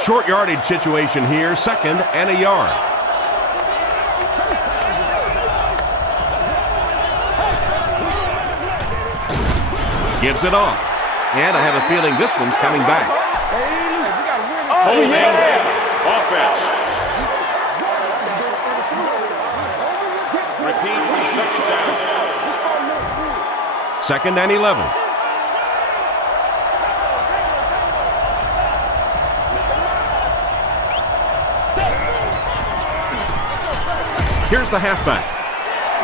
Short yardage situation here, 2nd and a yard. Gives it off. And I have a feeling this one's coming back. Holding. Offense. Repeat, 2nd down. 2nd and 11. Here's the halfback.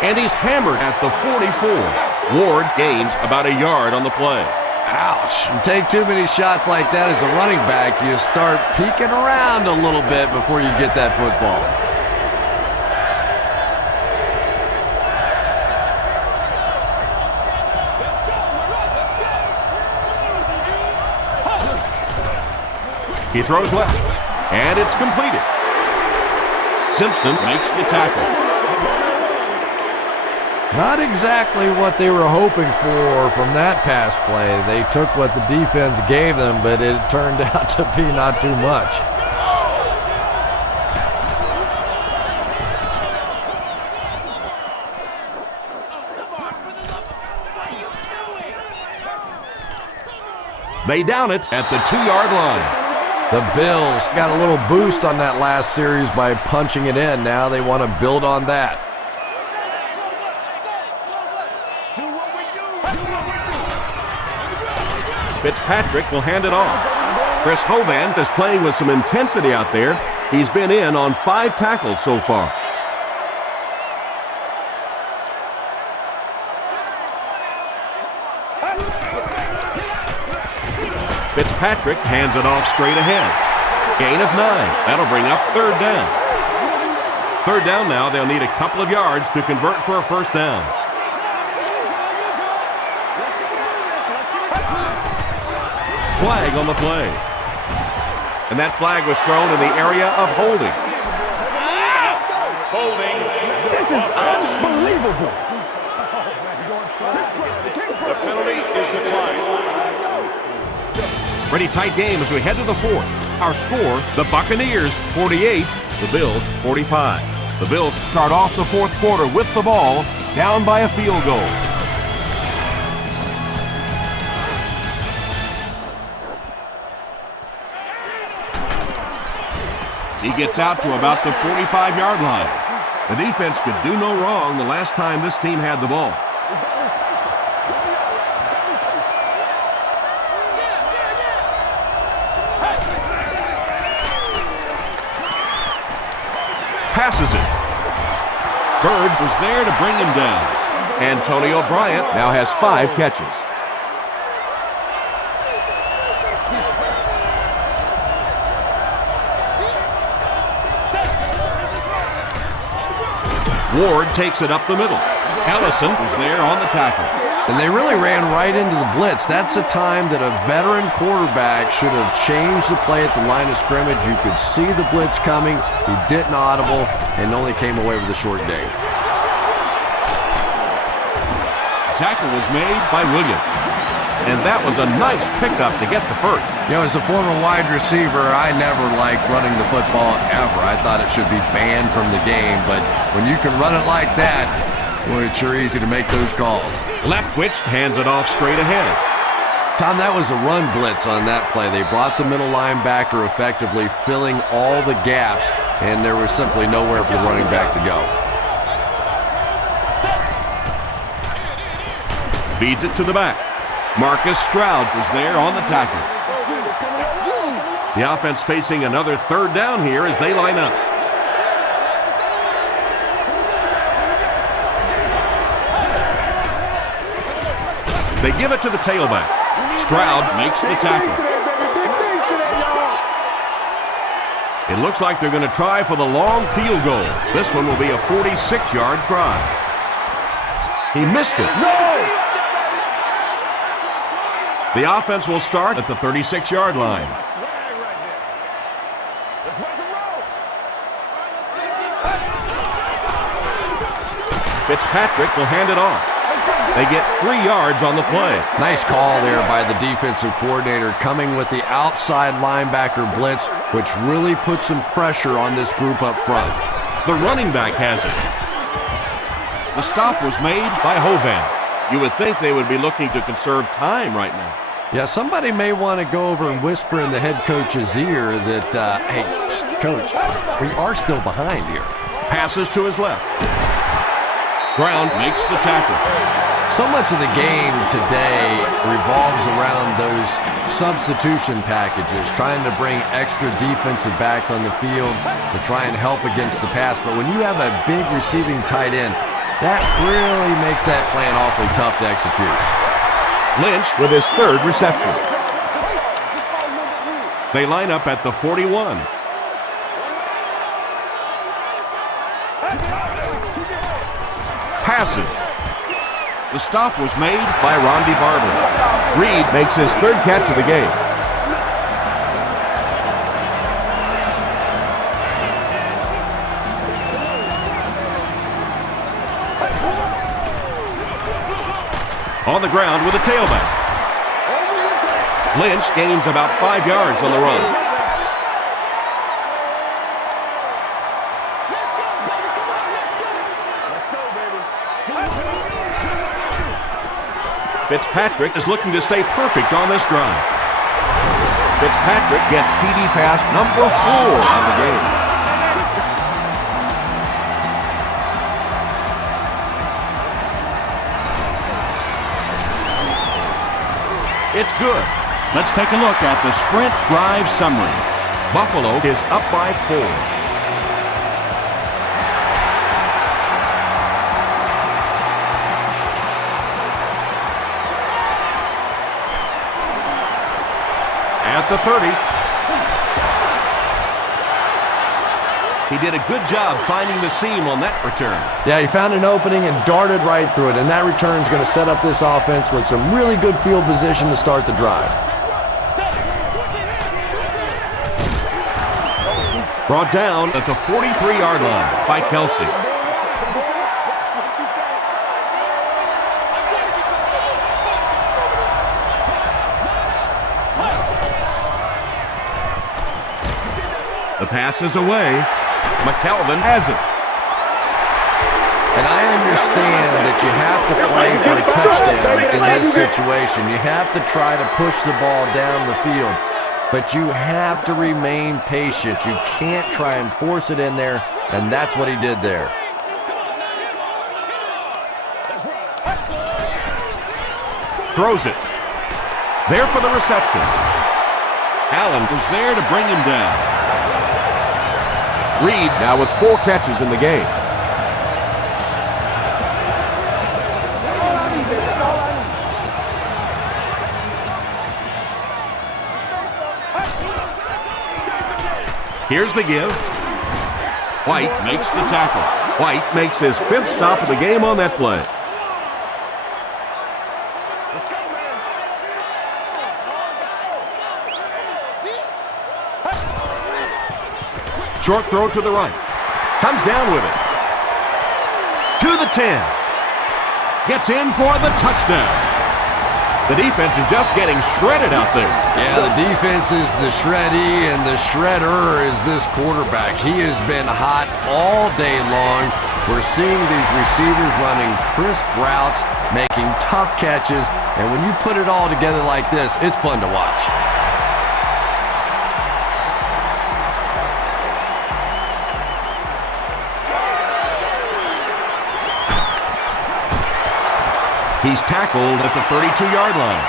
And he's hammered at the 44. Ward gains about a yard on the play. Ouch. You take too many shots like that as a running back, you start peeking around a little bit before you get that football. He throws left, and it's completed. Simpson makes the tackle. Not exactly what they were hoping for from that pass play. They took what the defense gave them, but it turned out to be not too much. They down it at the 2-yard line. The Bills got a little boost on that last series by punching it in. Now they want to build on that. Fitzpatrick will hand it off. Chris Hovan is playing with some intensity out there. He's been in on 5 tackles so far. Fitzpatrick hands it off straight ahead. Gain of 9. That'll bring up 3rd down. 3rd down now. They'll need a couple of yards to convert for a 1st down. Flag on the play. And that flag was thrown in the area of holding. Holding. This is unbelievable. The penalty is declined. Pretty tight game as we head to the 4th. Our score, the Buccaneers 48, the Bills 45. The Bills start off the 4th quarter with the ball, down by a field goal. He gets out to about the 45-yard line. The defense could do no wrong the last time this team had the ball. Passes it. Bird was there to bring him down. Antonio Bryant now has 5 catches. Ward takes it up the middle. Ellison was there on the tackle. And they really ran right into the blitz. That's a time that a veteran quarterback should have changed the play at the line of scrimmage. You could see the blitz coming. He didn't audible and only came away with a short day. Tackle was made by Williams. And that was a nice pickup to get the first. You know, as a former wide receiver, I never liked running the football ever. I thought it should be banned from the game. But when you can run it like that, boy, it's sure easy to make those calls. Leftwich hands it off straight ahead. Tom, that was a run blitz on that play. They brought the middle linebacker effectively filling all the gaps, and there was simply nowhere for the running back to go. Feeds it to the back. Marcus Stroud was there on the tackle. The offense facing another 3rd down here as they line up. They give it to the tailback. Stroud makes the tackle. It looks like they're going to try for the long field goal. This one will be a 46-yard try. He missed it. No! The offense will start at the 36-yard line. Fitzpatrick will hand it off. They get 3 yards on the play. Nice call there by the defensive coordinator, coming with the outside linebacker blitz, which really put some pressure on this group up front. The running back has it. The stop was made by Hovan. You would think they would be looking to conserve time right now. Yeah, somebody may want to go over and whisper in the head coach's ear that, hey, coach, we are still behind here. Passes to his left. Brown makes the tackle. So much of the game today revolves around those substitution packages, trying to bring extra defensive backs on the field to try and help against the pass. But when you have a big receiving tight end, that really makes that plan awfully tough to execute. Lynch with his 3rd reception. They line up at the 41. Passing. The stop was made by Ronde Barber. Reed makes his 3rd catch of the game. On the ground with a tailback. Lynch gains about 5 yards on the run. Fitzpatrick is looking to stay perfect on this drive. Fitzpatrick gets TD pass number 4 on the game. It's good. Let's take a look at the sprint drive summary. Buffalo is up by 4. At the 30. He did a good job finding the seam on that return. Yeah, he found an opening and darted right through it, and that return is going to set up this offense with some really good field position to start the drive. Brought down at the 43-yard line by Kelsey. The pass is away. McKelvin has it. And I understand that you have to play for a touchdown in this situation. You have to try to push the ball down the field. But you have to remain patient. You can't try and force it in there, and that's what he did there. Throws it. There for the reception. Allen was there to bring him down. Reed now with 4 catches in the game. Here's the give. White makes the tackle. White makes his 5th stop of the game on that play. Short throw to the right. Comes down with it. To the 10. Gets in for the touchdown. The defense is just getting shredded out there. Yeah, the defense is the shreddy, and the shredder is this quarterback. He has been hot all day long. We're seeing these receivers running crisp routes, making tough catches, and when you put it all together like this, it's fun to watch. He's tackled at the 32-yard line.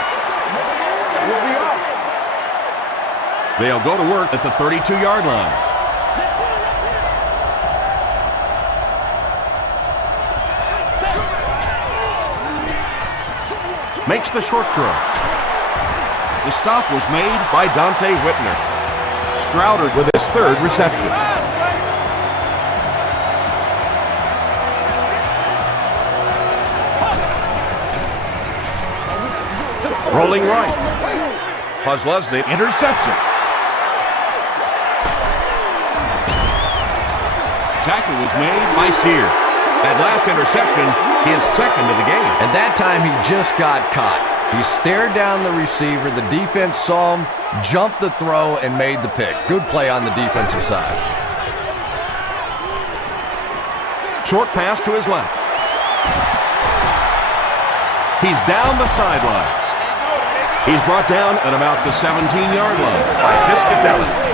They'll go to work at the 32-yard line. Makes the short throw. The stop was made by Dante Whitner. Strouder with his third reception. Rolling right. Kozlowski interception. Tackle was made by Sear. That last interception, his second of the game. And that time he just got caught. He stared down the receiver, the defense saw him, jumped the throw, and made the pick. Good play on the defensive side. Short pass to his left. He's down the sideline. He's brought down at about the 17-yard line by Piscatelli.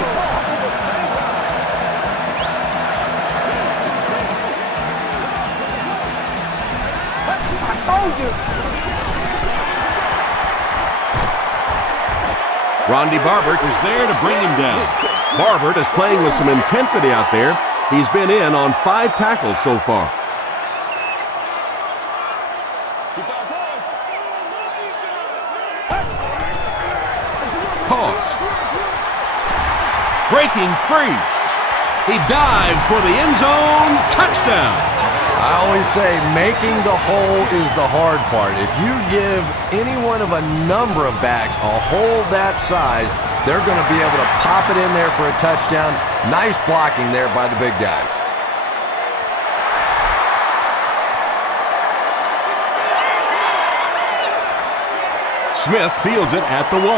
Rondy Barbert is there to bring him down. Barbert is playing with some intensity out there. He's been in on 5 tackles so far. Pause. Breaking free. He dives for the end zone. Touchdown. I always say making the hole is the hard part. If you give any one of a number of backs a hole that size, they're going to be able to pop it in there for a touchdown. Nice blocking there by the big guys. Smith fields it at the 1.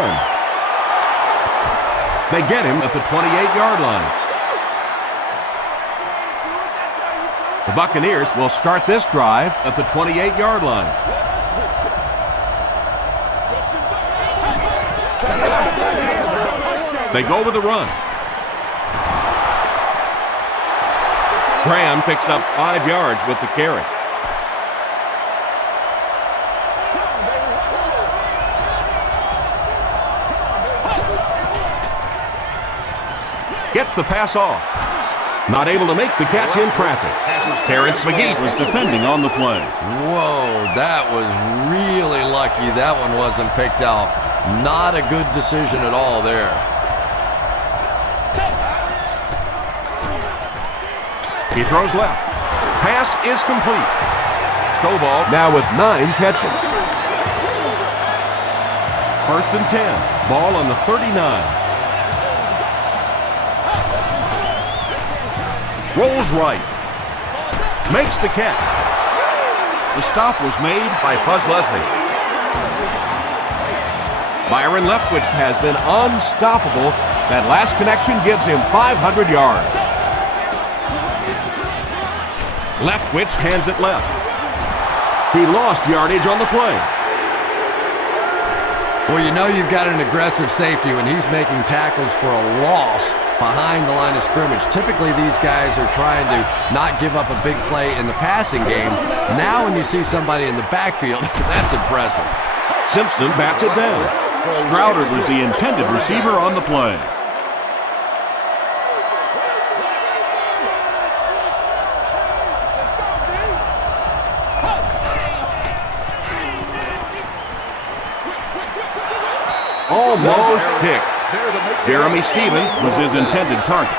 They get him at the 28-yard line. The Buccaneers will start this drive at the 28-yard line. They go with the run. Graham picks up 5 yards with the carry. Gets the pass off. Not able to make the catch in traffic. Terrence McGee was defending on the play. Whoa, that was really lucky that one wasn't picked out. Not a good decision at all there. He throws left. Pass is complete. Stovall now with 9 catches. 1st and 10. Ball on the 39. Rolls right. Makes the catch. The stop was made by Kozlowski. Byron Leftwich has been unstoppable. That last connection gives him 500 yards. Leftwich hands it left. He lost yardage on the play. Well, you know you've got an aggressive safety when he's making tackles for a loss behind the line of scrimmage. Typically, these guys are trying to not give up a big play in the passing game. Now when you see somebody in the backfield, that's impressive. Simpson bats it down. Strouder was the intended receiver on the play. Almost picked. Jeremy Stevens was his intended target.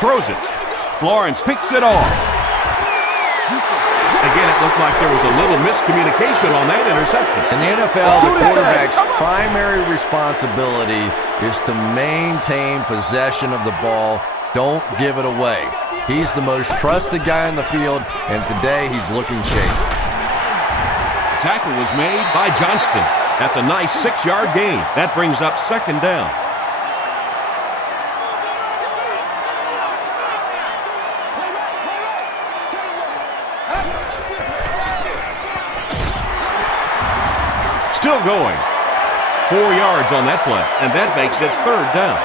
Throws it. Florence picks it off. Again, it looked like there was a little miscommunication on that interception. In the NFL, the quarterback's primary responsibility is to maintain possession of the ball. Don't give it away. He's the most trusted guy on the field, and today he's looking shaky. Tackle was made by Johnston. That's a nice 6-yard gain. That brings up 2nd down. Still going. 4 yards on that play, and that makes it 3rd down.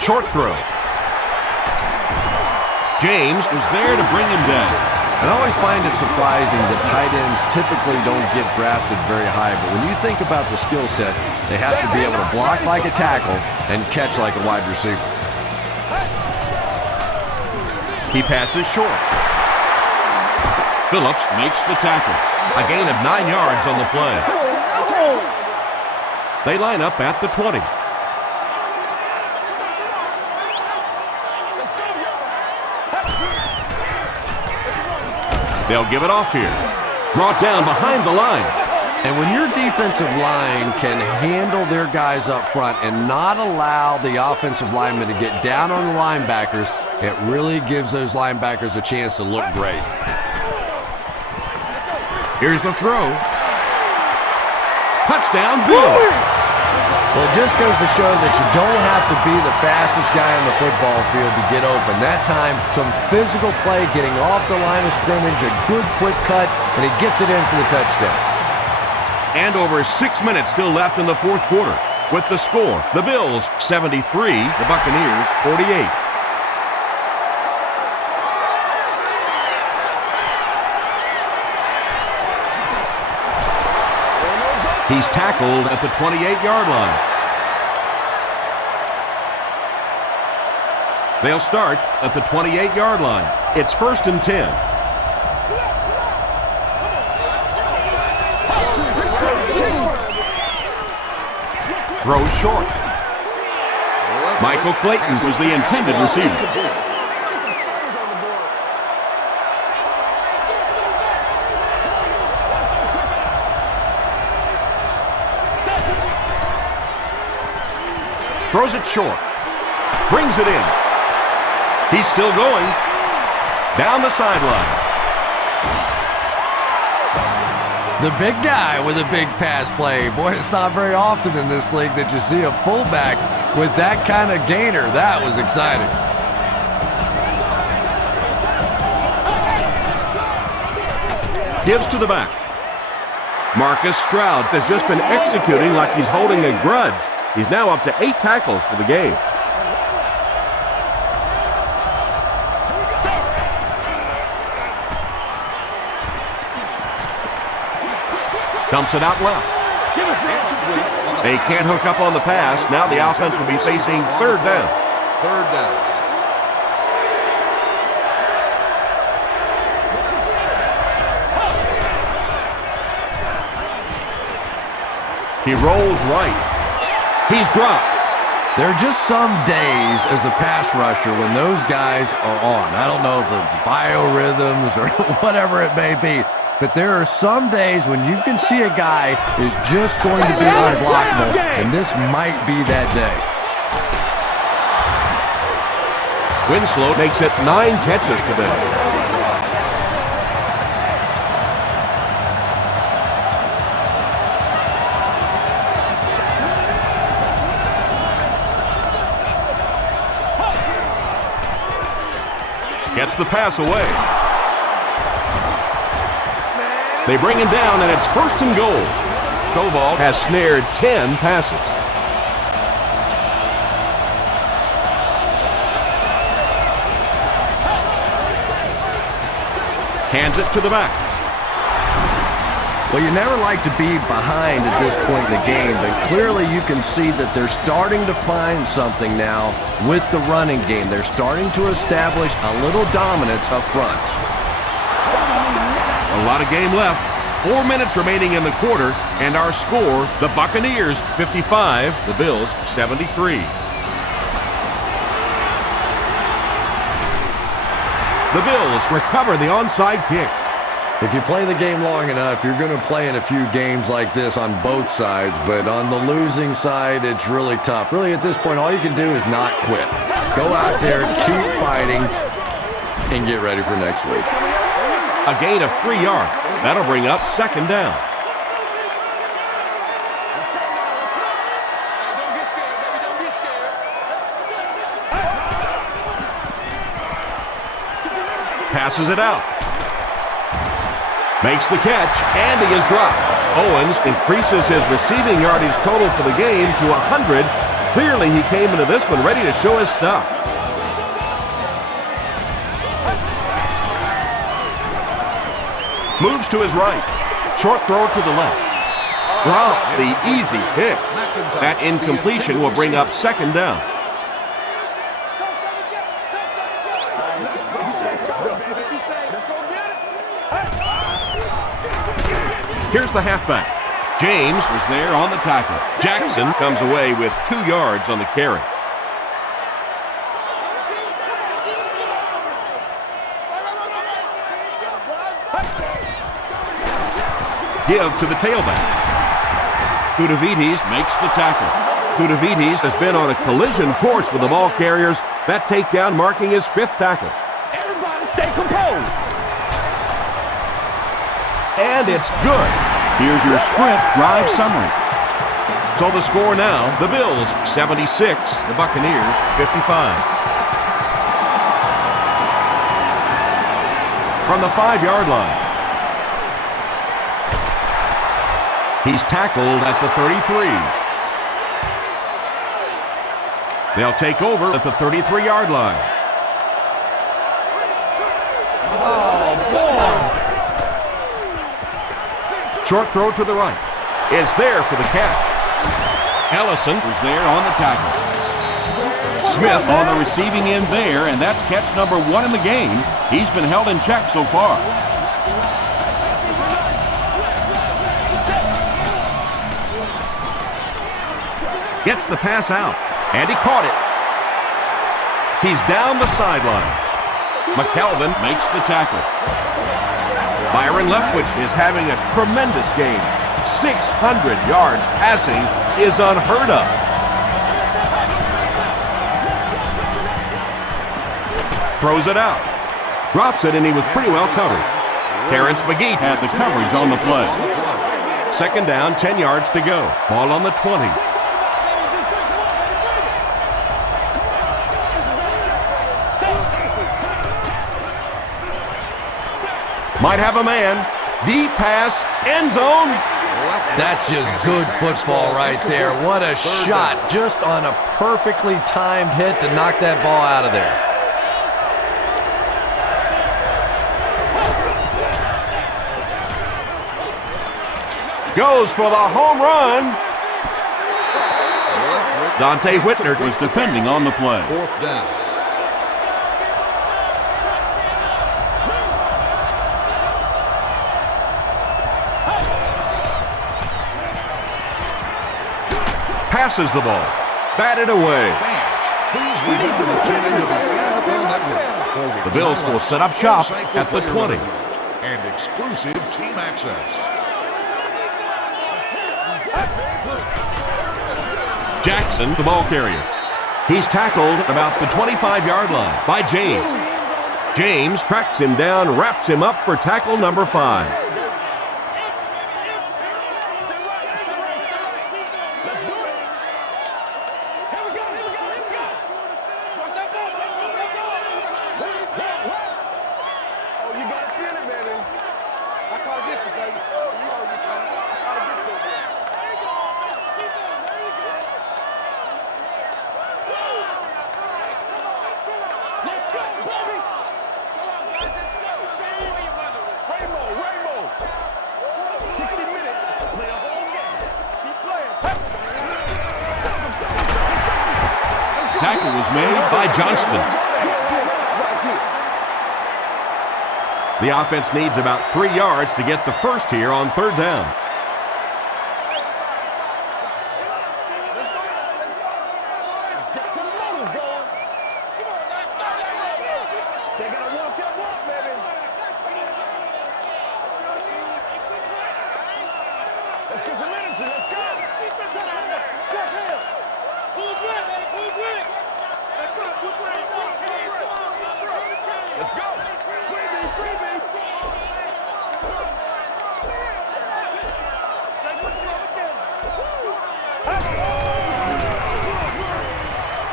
Short throw. James was there to bring him down. And I always find it surprising that tight ends typically don't get drafted very high, but when you think about the skill set, they have to be able to block like a tackle and catch like a wide receiver. He passes short. Phillips makes the tackle. A gain of 9 yards on the play. They line up at the 20. They'll give it off here. Brought down behind the line. And when your defensive line can handle their guys up front and not allow the offensive linemen to get down on the linebackers, it really gives those linebackers a chance to look great. Here's the throw. Touchdown, Bill. Well, it just goes to show that you don't have to be the fastest guy on the football field to get open. That time, some physical play, getting off the line of scrimmage, a good quick cut, and he gets it in for the touchdown. And over 6 minutes still left in the fourth quarter. With the score, the Bills 73, the Buccaneers 48. He's tackled at the 28-yard line. They'll start at the 28-yard line. It's 1st and 10. Throws short. Michael Clayton was the intended receiver. Throws it short. Brings it in. He's still going. Down the sideline. The big guy with a big pass play. Boy, it's not very often in this league that you see a fullback with that kind of gainer. That was exciting. Gives to the back. Marcus Stroud has just been executing like he's holding a grudge. He's now up to 8 tackles for the game. Dumps it out left. They can't hook up on the pass. Now the offense will be facing 3rd down. 3rd down. He rolls right. He's dropped. There are just some days as a pass rusher when those guys are on. I don't know if it's biorhythms or whatever it may be, but there are some days when you can see a guy is just going to be unblockable, and this might be that day. Winslow makes it 9 catches today. Gets the pass away. They bring him down, and it's 1st and goal. Stovall has snared 10 passes. Hands it to the back. Well, you never like to be behind at this point in the game, but clearly you can see that they're starting to find something now with the running game. They're starting to establish a little dominance up front. A lot of game left. 4 minutes remaining in the quarter, and our score, the Buccaneers 55, the Bills 73. The Bills recover the onside kick. If you play the game long enough, you're going to play in a few games like this on both sides, but on the losing side, it's really tough. Really, at this point, all you can do is not quit. Go out there, keep fighting, and get ready for next week. A gain of 3 yards. That'll bring up 2nd down. Passes it out. Makes the catch, and he is dropped. Owens increases his receiving yardage total for the game to 100. Clearly, he came into this one ready to show his stuff. Moves to his right. Short throw to the left. Drops the easy pick. That incompletion will bring up second down. Here's the halfback. James was there on the tackle. Jackson comes away with 2 yards on the carry. Give to the tailback. Kudavides makes the tackle. Kudavides has been on a collision course with the ball carriers. That takedown marking his 5th tackle. Everybody stay composed. And it's good. Here's your sprint drive summary. So the score now, the Bills 76, the Buccaneers 55. From the 5-yard line. He's tackled at the 33. They'll take over at the 33-yard line. Short throw to the right. Is there for the catch. Ellison was there on the tackle. Smith on the receiving end there, and that's catch number 1 in the game. He's been held in check so far. Gets the pass out, and he caught it. He's down the sideline. McKelvin makes the tackle. Byron Leftwich is having a tremendous game. 600 yards passing is unheard of. Throws it out. Drops it, and he was pretty well covered. Terrence McGee had the coverage on the play. Second down, 10 yards to go. Ball on the 20. Might have a man. Deep pass, end zone. That's just good football right there. What a shot. Just on a perfectly timed hit to knock that ball out of there. Goes for the home run. Dante Whitner was defending on the play. 4th down. Passes the ball. Batted away. Please remember to tune into the NFL Network. The Bills will set up shop at the 20. And exclusive team access. Jackson, the ball carrier. He's tackled about the 25-yard line by James. James tracks him down, wraps him up for tackle number 5. Tackle was made by Johnston. The offense needs about 3 yards to get the first here on 3rd down.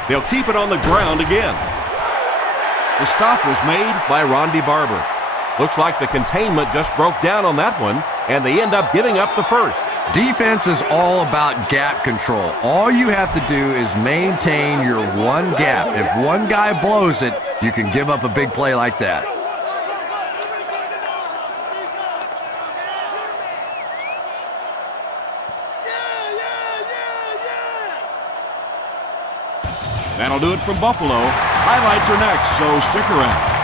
They'll keep it on the ground again. The stop was made by Ronde Barber. Looks like the containment just broke down on that one, and they end up giving up the first. Defense is all about gap control. All you have to do is maintain your one gap. If one guy blows it, you can give up a big play like that. That'll do it from Buffalo. Highlights are next, so stick around.